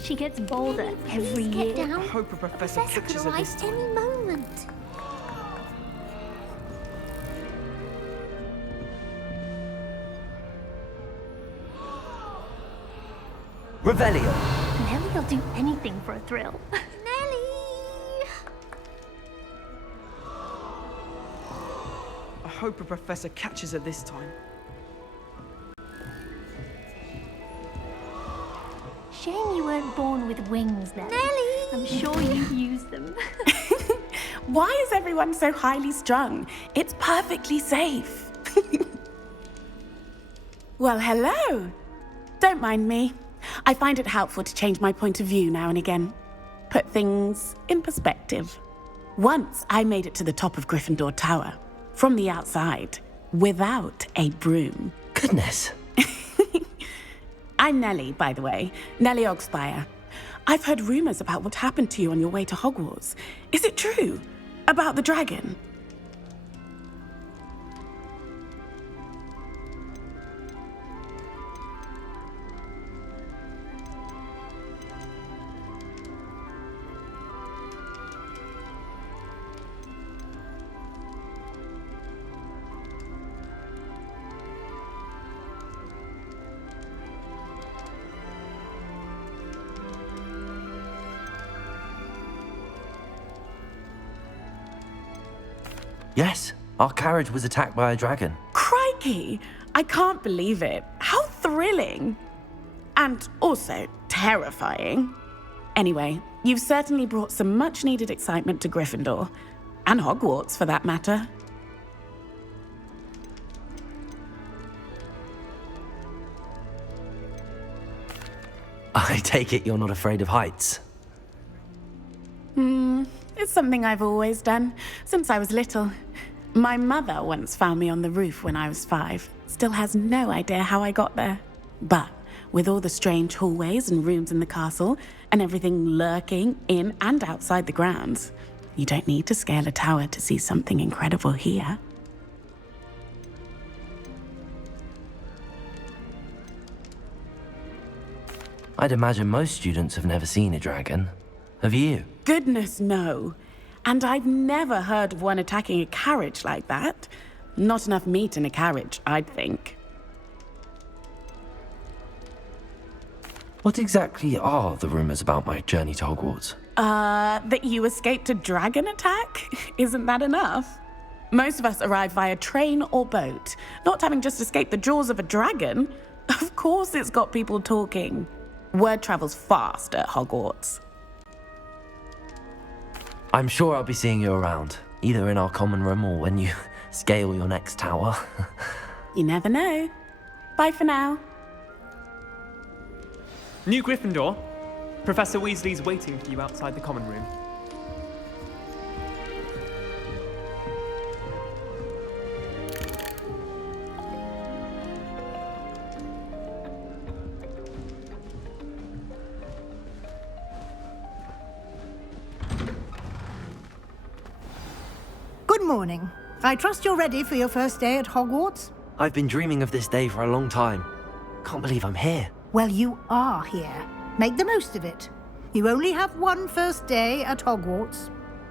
She gets bolder every year. I hope a professor catches her this time. Any moment. Revelio. Nelly'll do anything for a thrill. I hope a professor catches her this time. Shame you weren't born with wings, Nelly. I'm sure you use them. Why is everyone so highly strung? It's perfectly safe. Well, hello. Don't mind me. I find it helpful to change my point of view now and again. Put things in perspective. Once I made it to the top of Gryffindor Tower, from the outside, without a broom. Goodness. I'm Nellie, by the way. Nellie Ogspire. I've heard rumors about what happened to you on your way to Hogwarts. Is it true? About the dragon? Yes, our carriage was attacked by a dragon. Crikey! I can't believe it. How thrilling! And also terrifying. Anyway, you've certainly brought some much-needed excitement to Gryffindor. And Hogwarts, for that matter. I take it you're not afraid of heights. It's something I've always done, since I was little. My mother once found me on the roof when I was 5. Still has no idea how I got there. But with all the strange hallways and rooms in the castle, and everything lurking in and outside the grounds, you don't need to scale a tower to see something incredible here. I'd imagine most students have never seen a dragon. Have you? Goodness, no. And I've never heard of one attacking a carriage like that. Not enough meat in a carriage, I'd think. What exactly are the rumors about my journey to Hogwarts? That you escaped a dragon attack? Isn't that enough? Most of us arrive via train or boat, not having just escaped the jaws of a dragon. Of course it's got people talking. Word travels fast at Hogwarts. I'm sure I'll be seeing you around, either in our common room or when you scale your next tower. You never know. Bye for now. New Gryffindor. Professor Weasley's waiting for you outside the common room. Good morning. I trust you're ready for your first day at Hogwarts? I've been dreaming of this day for a long time. Can't believe I'm here. Well, you are here. Make the most of it. You only have one first day at Hogwarts.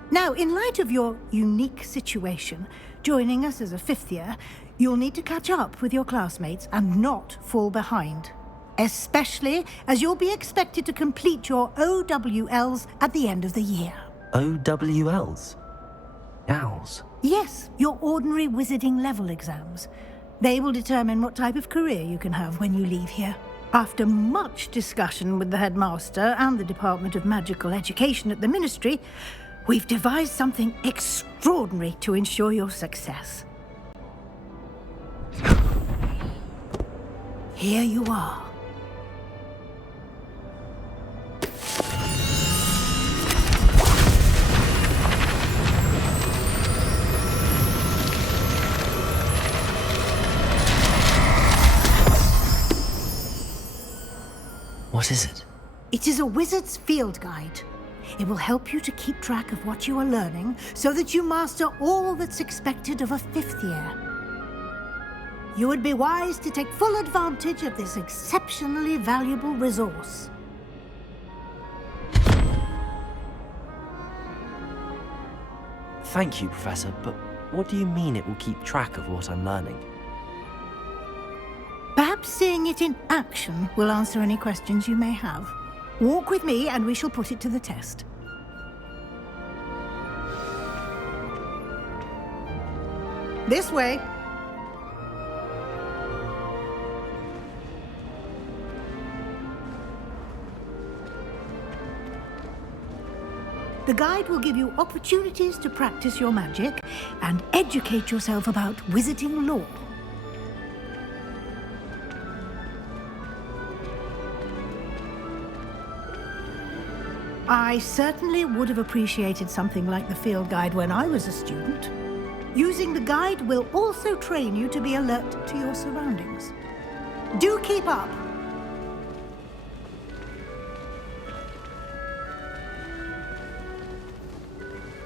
Now, in light of your unique situation, joining us as a 5th year, you'll need to catch up with your classmates and not fall behind. Especially as you'll be expected to complete your OWLs at the end of the year. OWLs? Owls? Yes, your ordinary wizarding level exams. They will determine what type of career you can have when you leave here. After much discussion with the headmaster and the Department of Magical Education at the Ministry, we've devised something extraordinary to ensure your success. Here you are. What is it? It is a wizard's field guide. It will help you to keep track of what you are learning so that you master all that's expected of a 5th year. You would be wise to take full advantage of this exceptionally valuable resource. Thank you, Professor, but what do you mean it will keep track of what I'm learning? Perhaps seeing it in action will answer any questions you may have. Walk with me and we shall put it to the test. This way. The guide will give you opportunities to practice your magic and educate yourself about wizarding lore. I certainly would have appreciated something like the field guide when I was a student. Using the guide will also train you to be alert to your surroundings. Do keep up!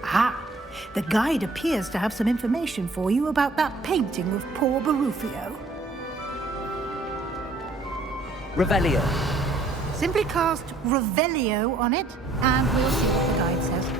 Ah, the guide appears to have some information for you about that painting of poor Barufio. Revelio. Simply cast Revelio on it, and we'll see what the guide says.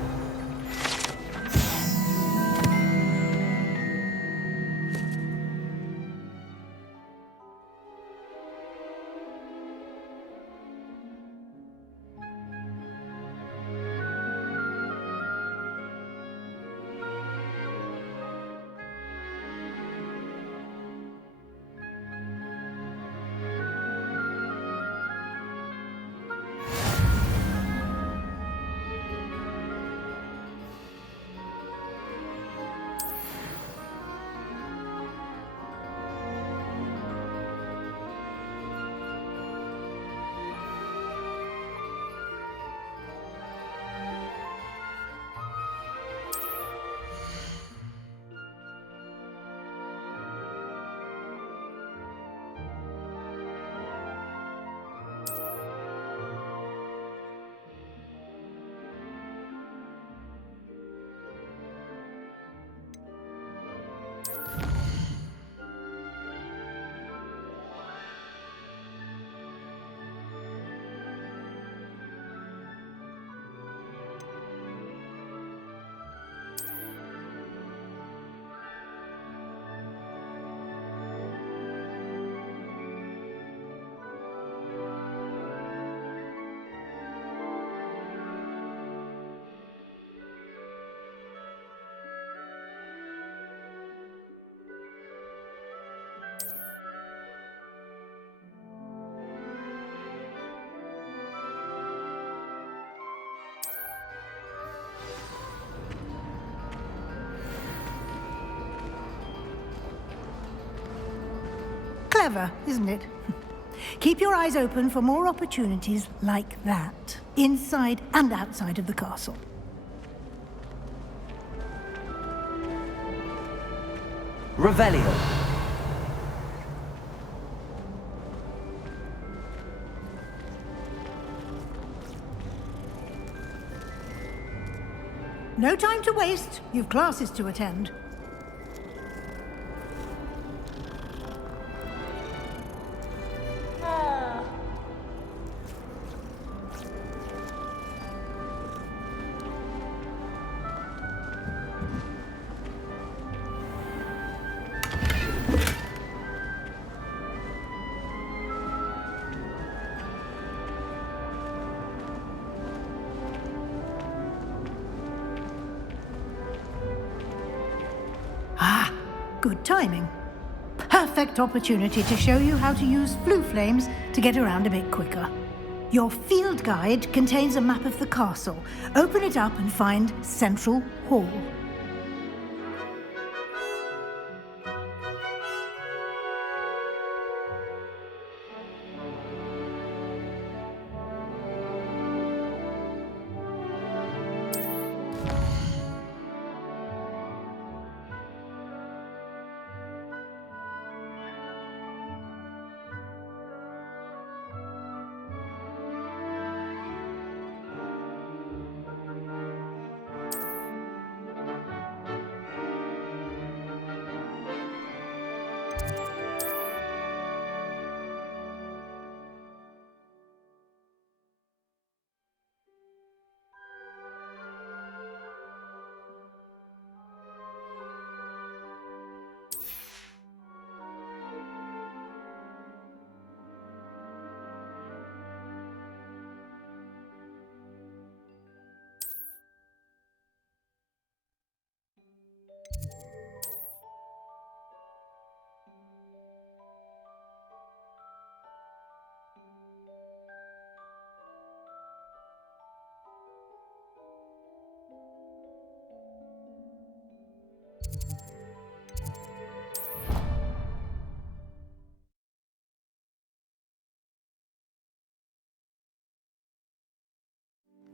Clever, isn't it? Keep your eyes open for more opportunities like that, inside and outside of the castle. Revelio. No time to waste. You've classes to attend. Good timing. Perfect opportunity to show you how to use flue flames to get around a bit quicker. Your field guide contains a map of the castle. Open it up and find Central Hall.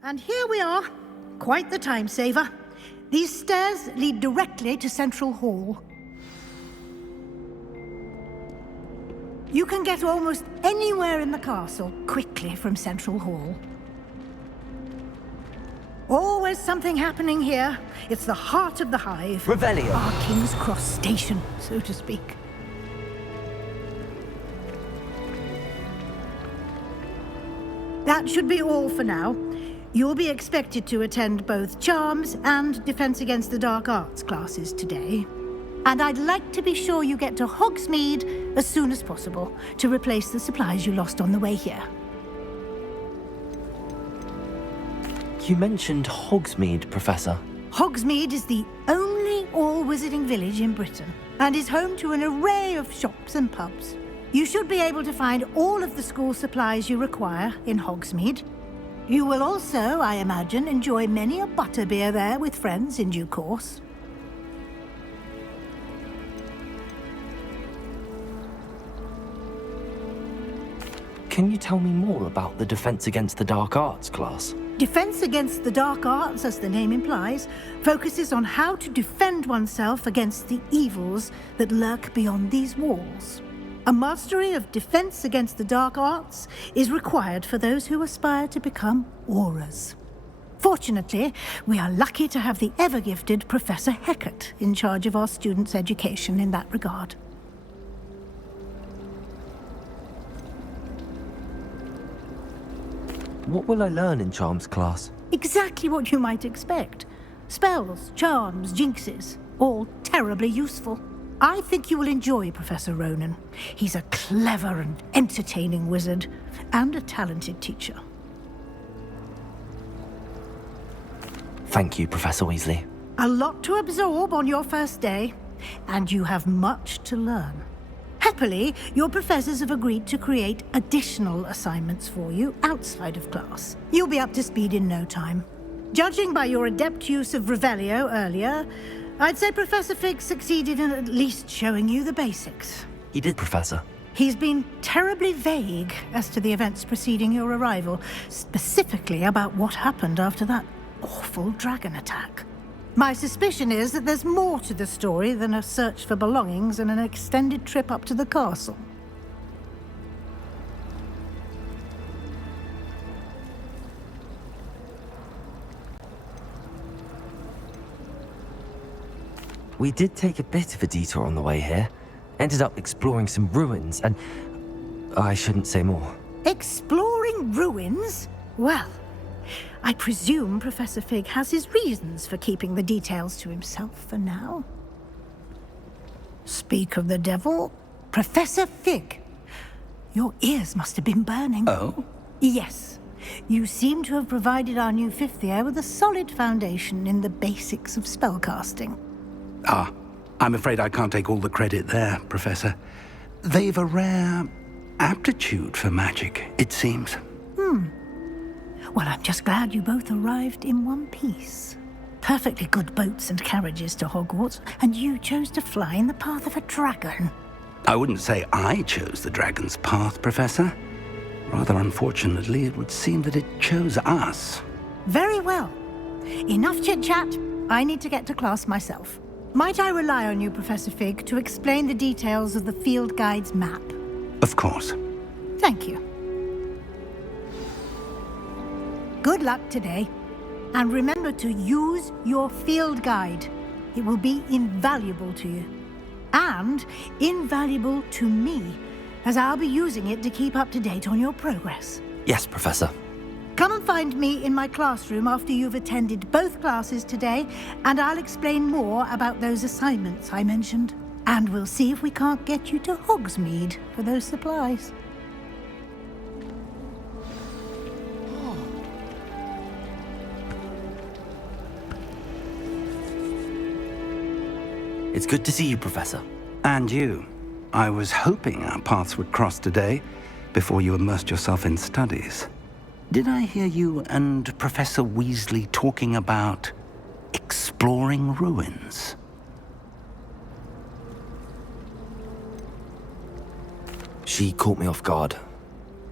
And here we are. Quite the time saver. These stairs lead directly to Central Hall. You can get almost anywhere in the castle quickly from Central Hall. Always something happening here. It's the heart of the hive. Revelio. Our King's Cross station, so to speak. That should be all for now. You'll be expected to attend both Charms and Defense Against the Dark Arts classes today. And I'd like to be sure you get to Hogsmeade as soon as possible to replace the supplies you lost on the way here. You mentioned Hogsmeade, Professor. Hogsmeade is the only all-wizarding village in Britain and is home to an array of shops and pubs. You should be able to find all of the school supplies you require in Hogsmeade. You will also, I imagine, enjoy many a butterbeer there with friends in due course. Can you tell me more about the Defense Against the Dark Arts class? Defense Against the Dark Arts, as the name implies, focuses on how to defend oneself against the evils that lurk beyond these walls. A mastery of Defense Against the Dark Arts is required for those who aspire to become Aurors. Fortunately, we are lucky to have the ever-gifted Professor Hecat in charge of our students' education in that regard. What will I learn in Charms class? Exactly what you might expect. Spells, charms, jinxes, all terribly useful. I think you will enjoy Professor Ronan. He's a clever and entertaining wizard, and a talented teacher. Thank you, Professor Weasley. A lot to absorb on your first day, and you have much to learn. Happily, your professors have agreed to create additional assignments for you outside of class. You'll be up to speed in no time. Judging by your adept use of Revelio earlier, I'd say Professor Fig succeeded in at least showing you the basics. He did, Professor. He's been terribly vague as to the events preceding your arrival, specifically about what happened after that awful dragon attack. My suspicion is that there's more to the story than a search for belongings and an extended trip up to the castle. We did take a bit of a detour on the way here. Ended up exploring some ruins and... I shouldn't say more. Exploring ruins? Well, I presume Professor Fig has his reasons for keeping the details to himself for now. Speak of the devil, Professor Fig. Your ears must have been burning. Oh? Yes. You seem to have provided our new fifth year with a solid foundation in the basics of spellcasting. Ah, I'm afraid I can't take all the credit there, Professor. They've a rare aptitude for magic, it seems. Well, I'm just glad you both arrived in one piece. Perfectly good boats and carriages to Hogwarts, and you chose to fly in the path of a dragon. I wouldn't say I chose the dragon's path, Professor. Rather unfortunately, it would seem that it chose us. Very well. Enough chit-chat. I need to get to class myself. Might I rely on you, Professor Fig, to explain the details of the field guide's map? Of course. Thank you. Good luck today. And remember to use your field guide. It will be invaluable to you. And invaluable to me, as I'll be using it to keep up to date on your progress. Yes, Professor. Come and find me in my classroom after you've attended both classes today, and I'll explain more about those assignments I mentioned. And we'll see if we can't get you to Hogsmeade for those supplies. It's good to see you, Professor. And you. I was hoping our paths would cross today, before you immersed yourself in studies. Did I hear you and Professor Weasley talking about exploring ruins? She caught me off guard.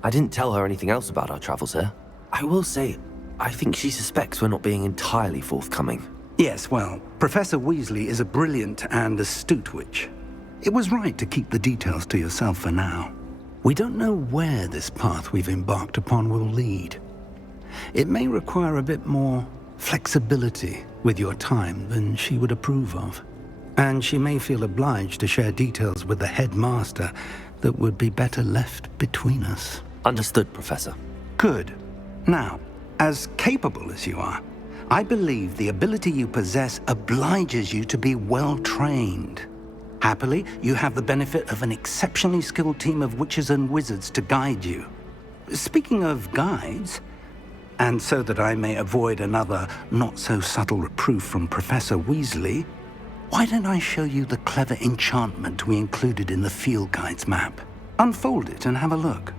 I didn't tell her anything else about our travels here. I will say, I think she suspects we're not being entirely forthcoming. Yes, well, Professor Weasley is a brilliant and astute witch. It was right to keep the details to yourself for now. We don't know where this path we've embarked upon will lead. It may require a bit more flexibility with your time than she would approve of. And she may feel obliged to share details with the headmaster that would be better left between us. Understood, Professor. Good. Now, as capable as you are, I believe the ability you possess obliges you to be well-trained. Happily, you have the benefit of an exceptionally skilled team of witches and wizards to guide you. Speaking of guides, and so that I may avoid another not-so-subtle reproof from Professor Weasley, why don't I show you the clever enchantment we included in the field guide's map? Unfold it and have a look.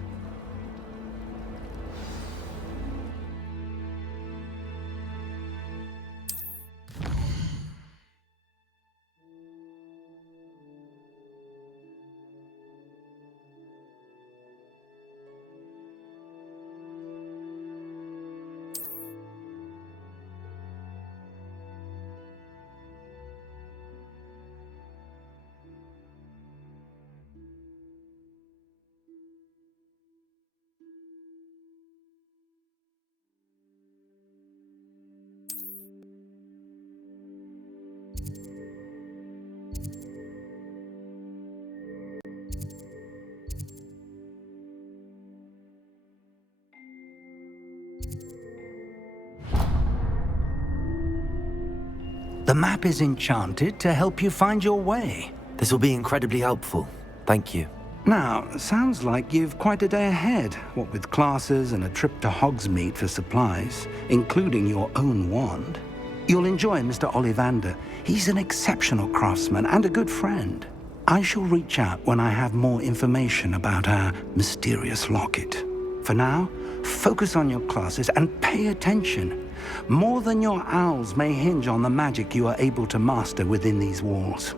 The map is enchanted to help you find your way. This will be incredibly helpful. Thank you. Now, sounds like you've quite a day ahead, what with classes and a trip to Hogsmeade for supplies, including your own wand. You'll enjoy Mr. Ollivander. He's an exceptional craftsman and a good friend. I shall reach out when I have more information about our mysterious locket. For now, focus on your classes and pay attention. More than your owls may hinge on the magic you are able to master within these walls.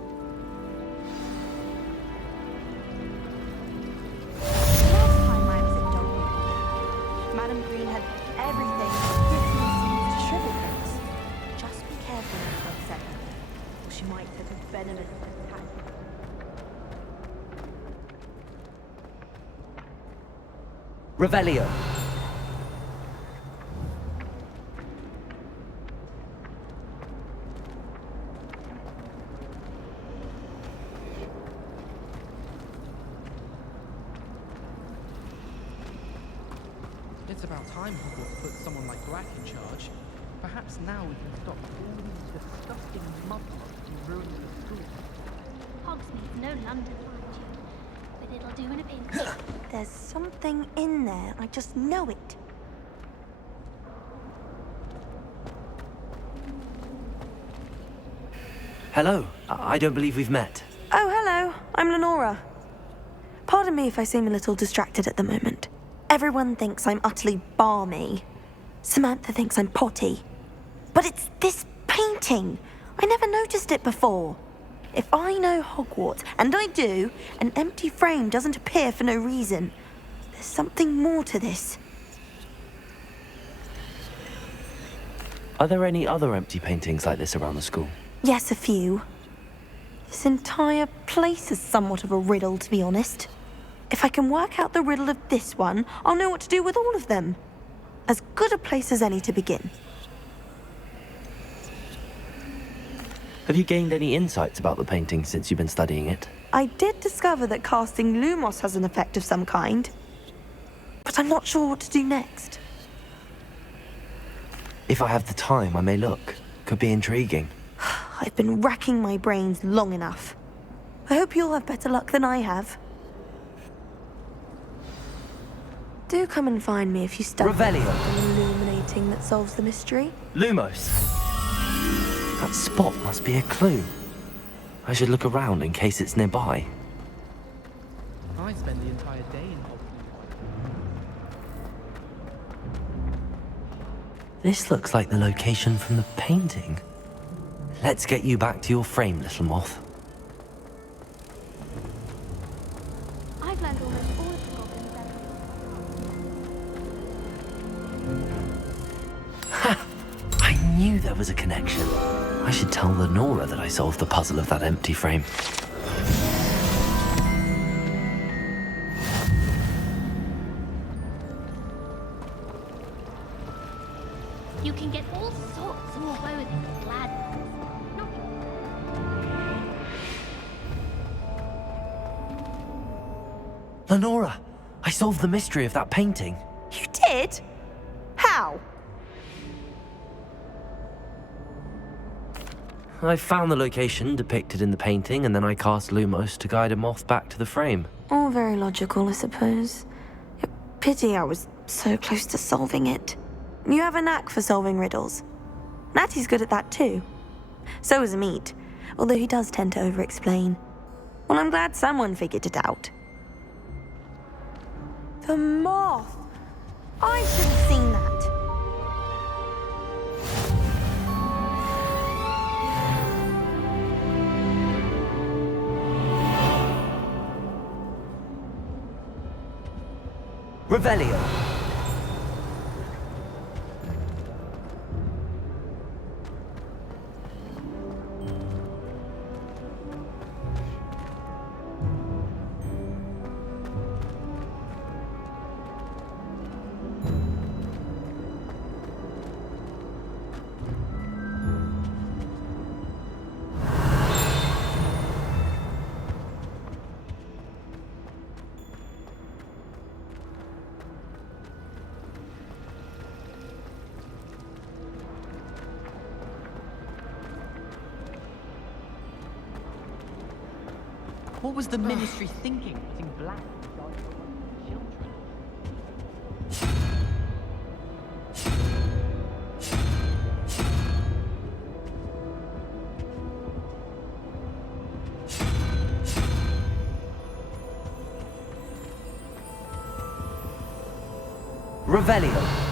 venomous attack. Revelio. It's about time Hogwarts put someone like Black in charge. Perhaps now we can stop all these disgusting mudbloods from ruining the school. Hogsmeade's no London, mind you, but it'll do in a pinch. There's something in there. I just know it. Hello. I don't believe we've met. Oh, hello. I'm Lenora. Pardon me if I seem a little distracted at the moment. Everyone thinks I'm utterly balmy. Samantha thinks I'm potty. But it's this painting. I never noticed it before. If I know Hogwarts, and I do, an empty frame doesn't appear for no reason. There's something more to this. Are there any other empty paintings like this around the school? Yes, a few. This entire place is somewhat of a riddle, to be honest. If I can work out the riddle of this one, I'll know what to do with all of them. As good a place as any to begin. Have you gained any insights about the painting since you've been studying it? I did discover that casting Lumos has an effect of some kind. But I'm not sure what to do next. If I have the time, I may look. Could be intriguing. I've been racking my brains long enough. I hope you'll have better luck than I have. Do come and find me if you stumble Revelio. on something illuminating that solves the mystery. Lumos. That spot must be a clue. I should look around in case it's nearby. I spend the entire day in This looks like the location from the painting. Let's get you back to your frame, little moth. I've learned almost all of the goblins' Ha! I knew there was a connection. I should tell Lenora that I solved the puzzle of that empty frame. You can get all sorts of clothing with gladness. Lenora, I solved the mystery of that painting. You did? How? I found the location depicted in the painting, and then I cast Lumos to guide a moth back to the frame. All very logical, I suppose. Pity I was so close to solving it. You have a knack for solving riddles. Natty's good at that too. So is Amit, although he does tend to over-explain. Well, I'm glad someone figured it out. The moth! I should have seen that. Revelio. What was the Ministry thinking, putting Black in charge of children? Revelio.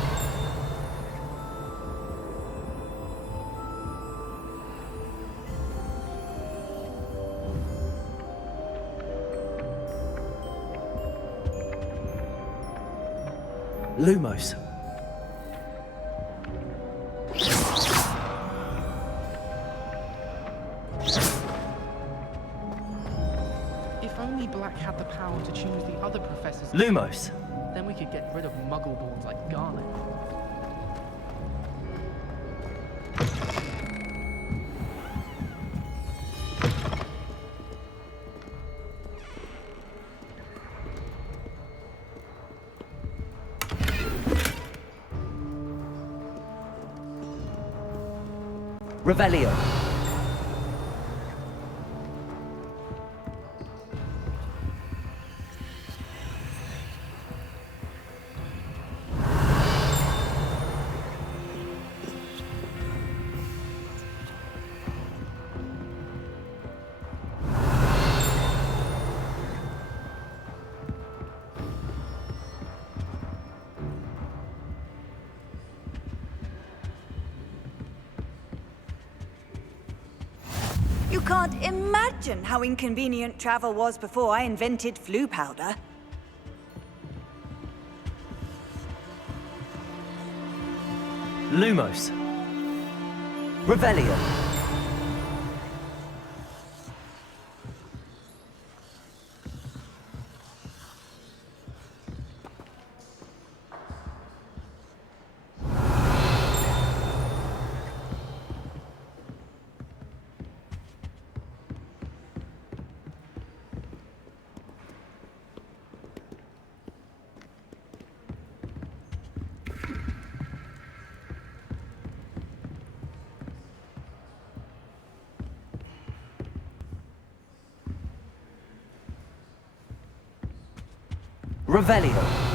Lumos. Black had the power to choose the other professors... Lumos! Then we could get rid of Muggleborns like Garnet. Revelio. You can't imagine how inconvenient travel was before I invented flu powder. Lumos. Revelio. Revelio.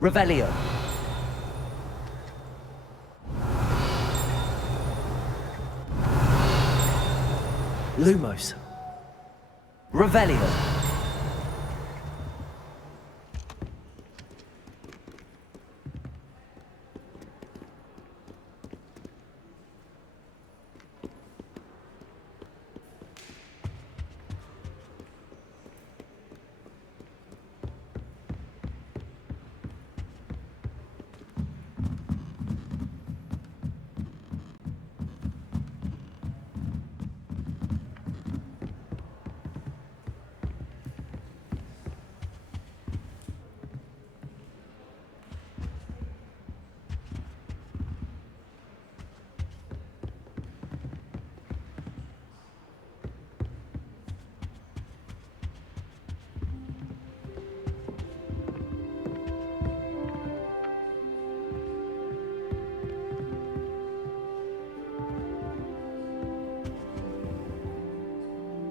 Revelio. Lumos. Revelio.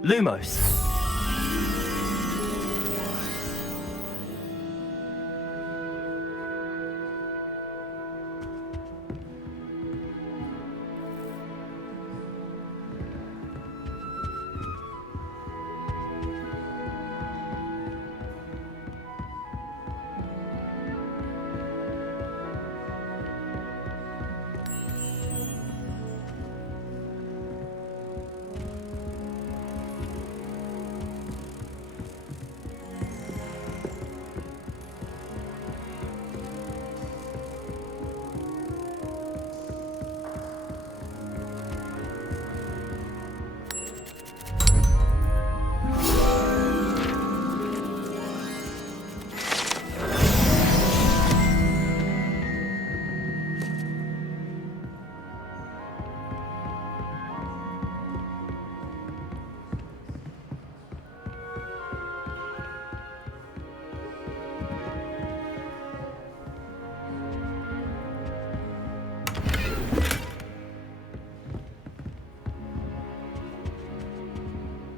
Lumos.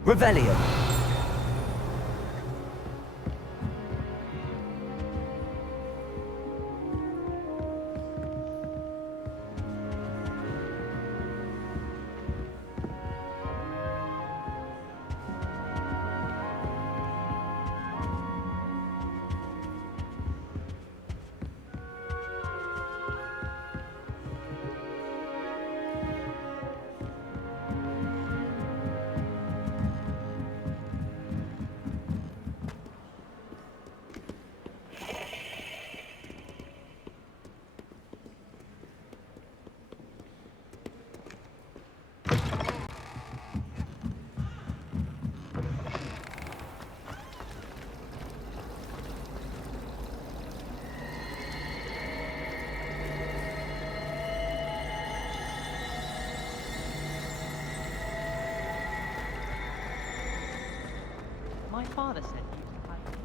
Revelio. father said you had...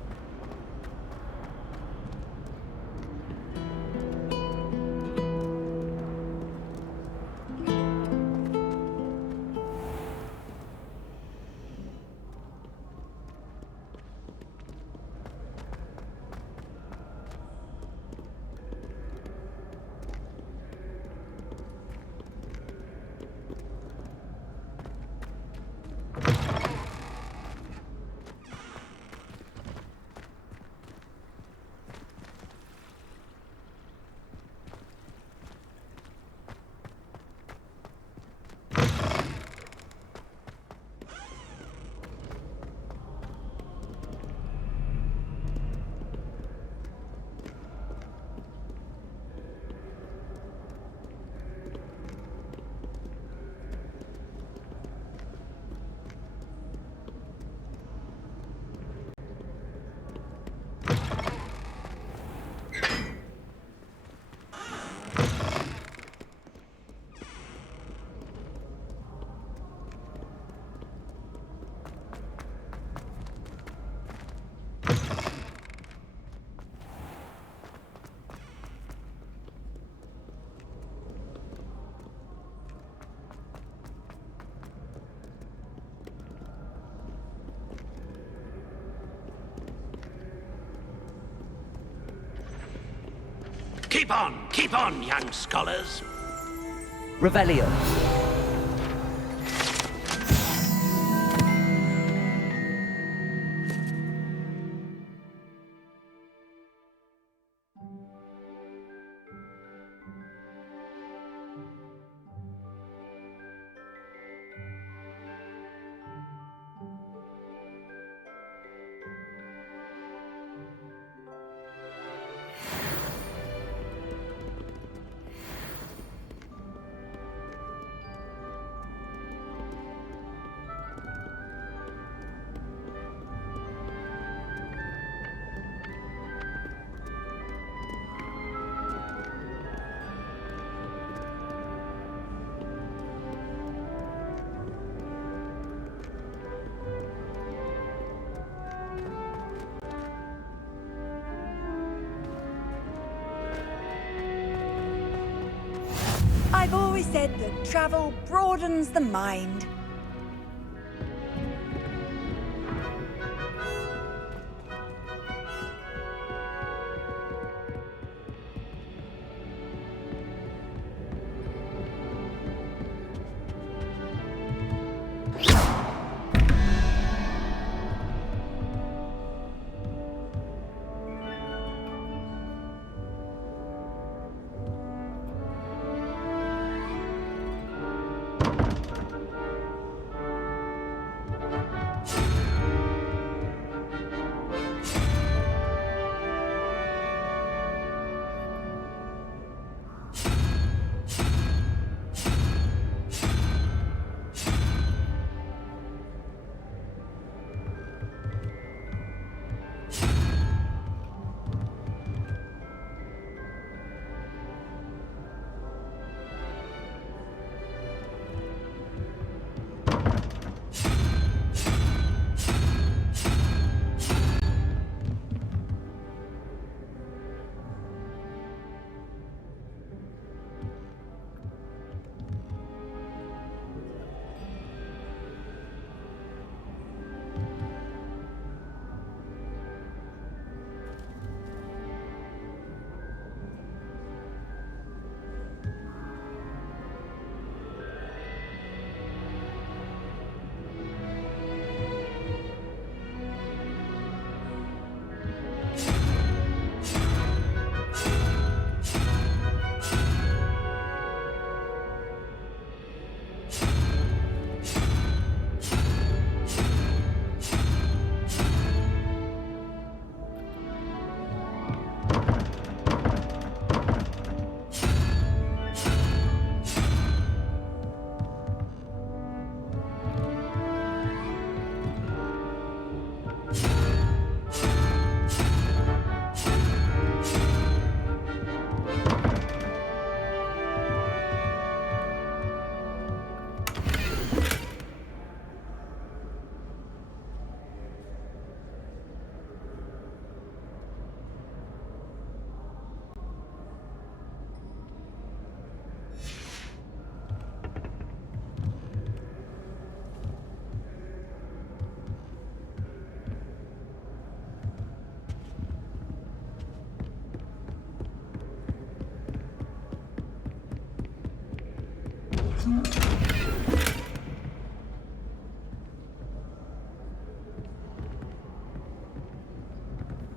Keep on, young scholars. Revelio. I've always said that travel broadens the mind.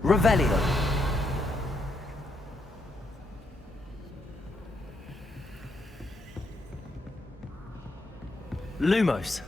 Revelio. Lumos.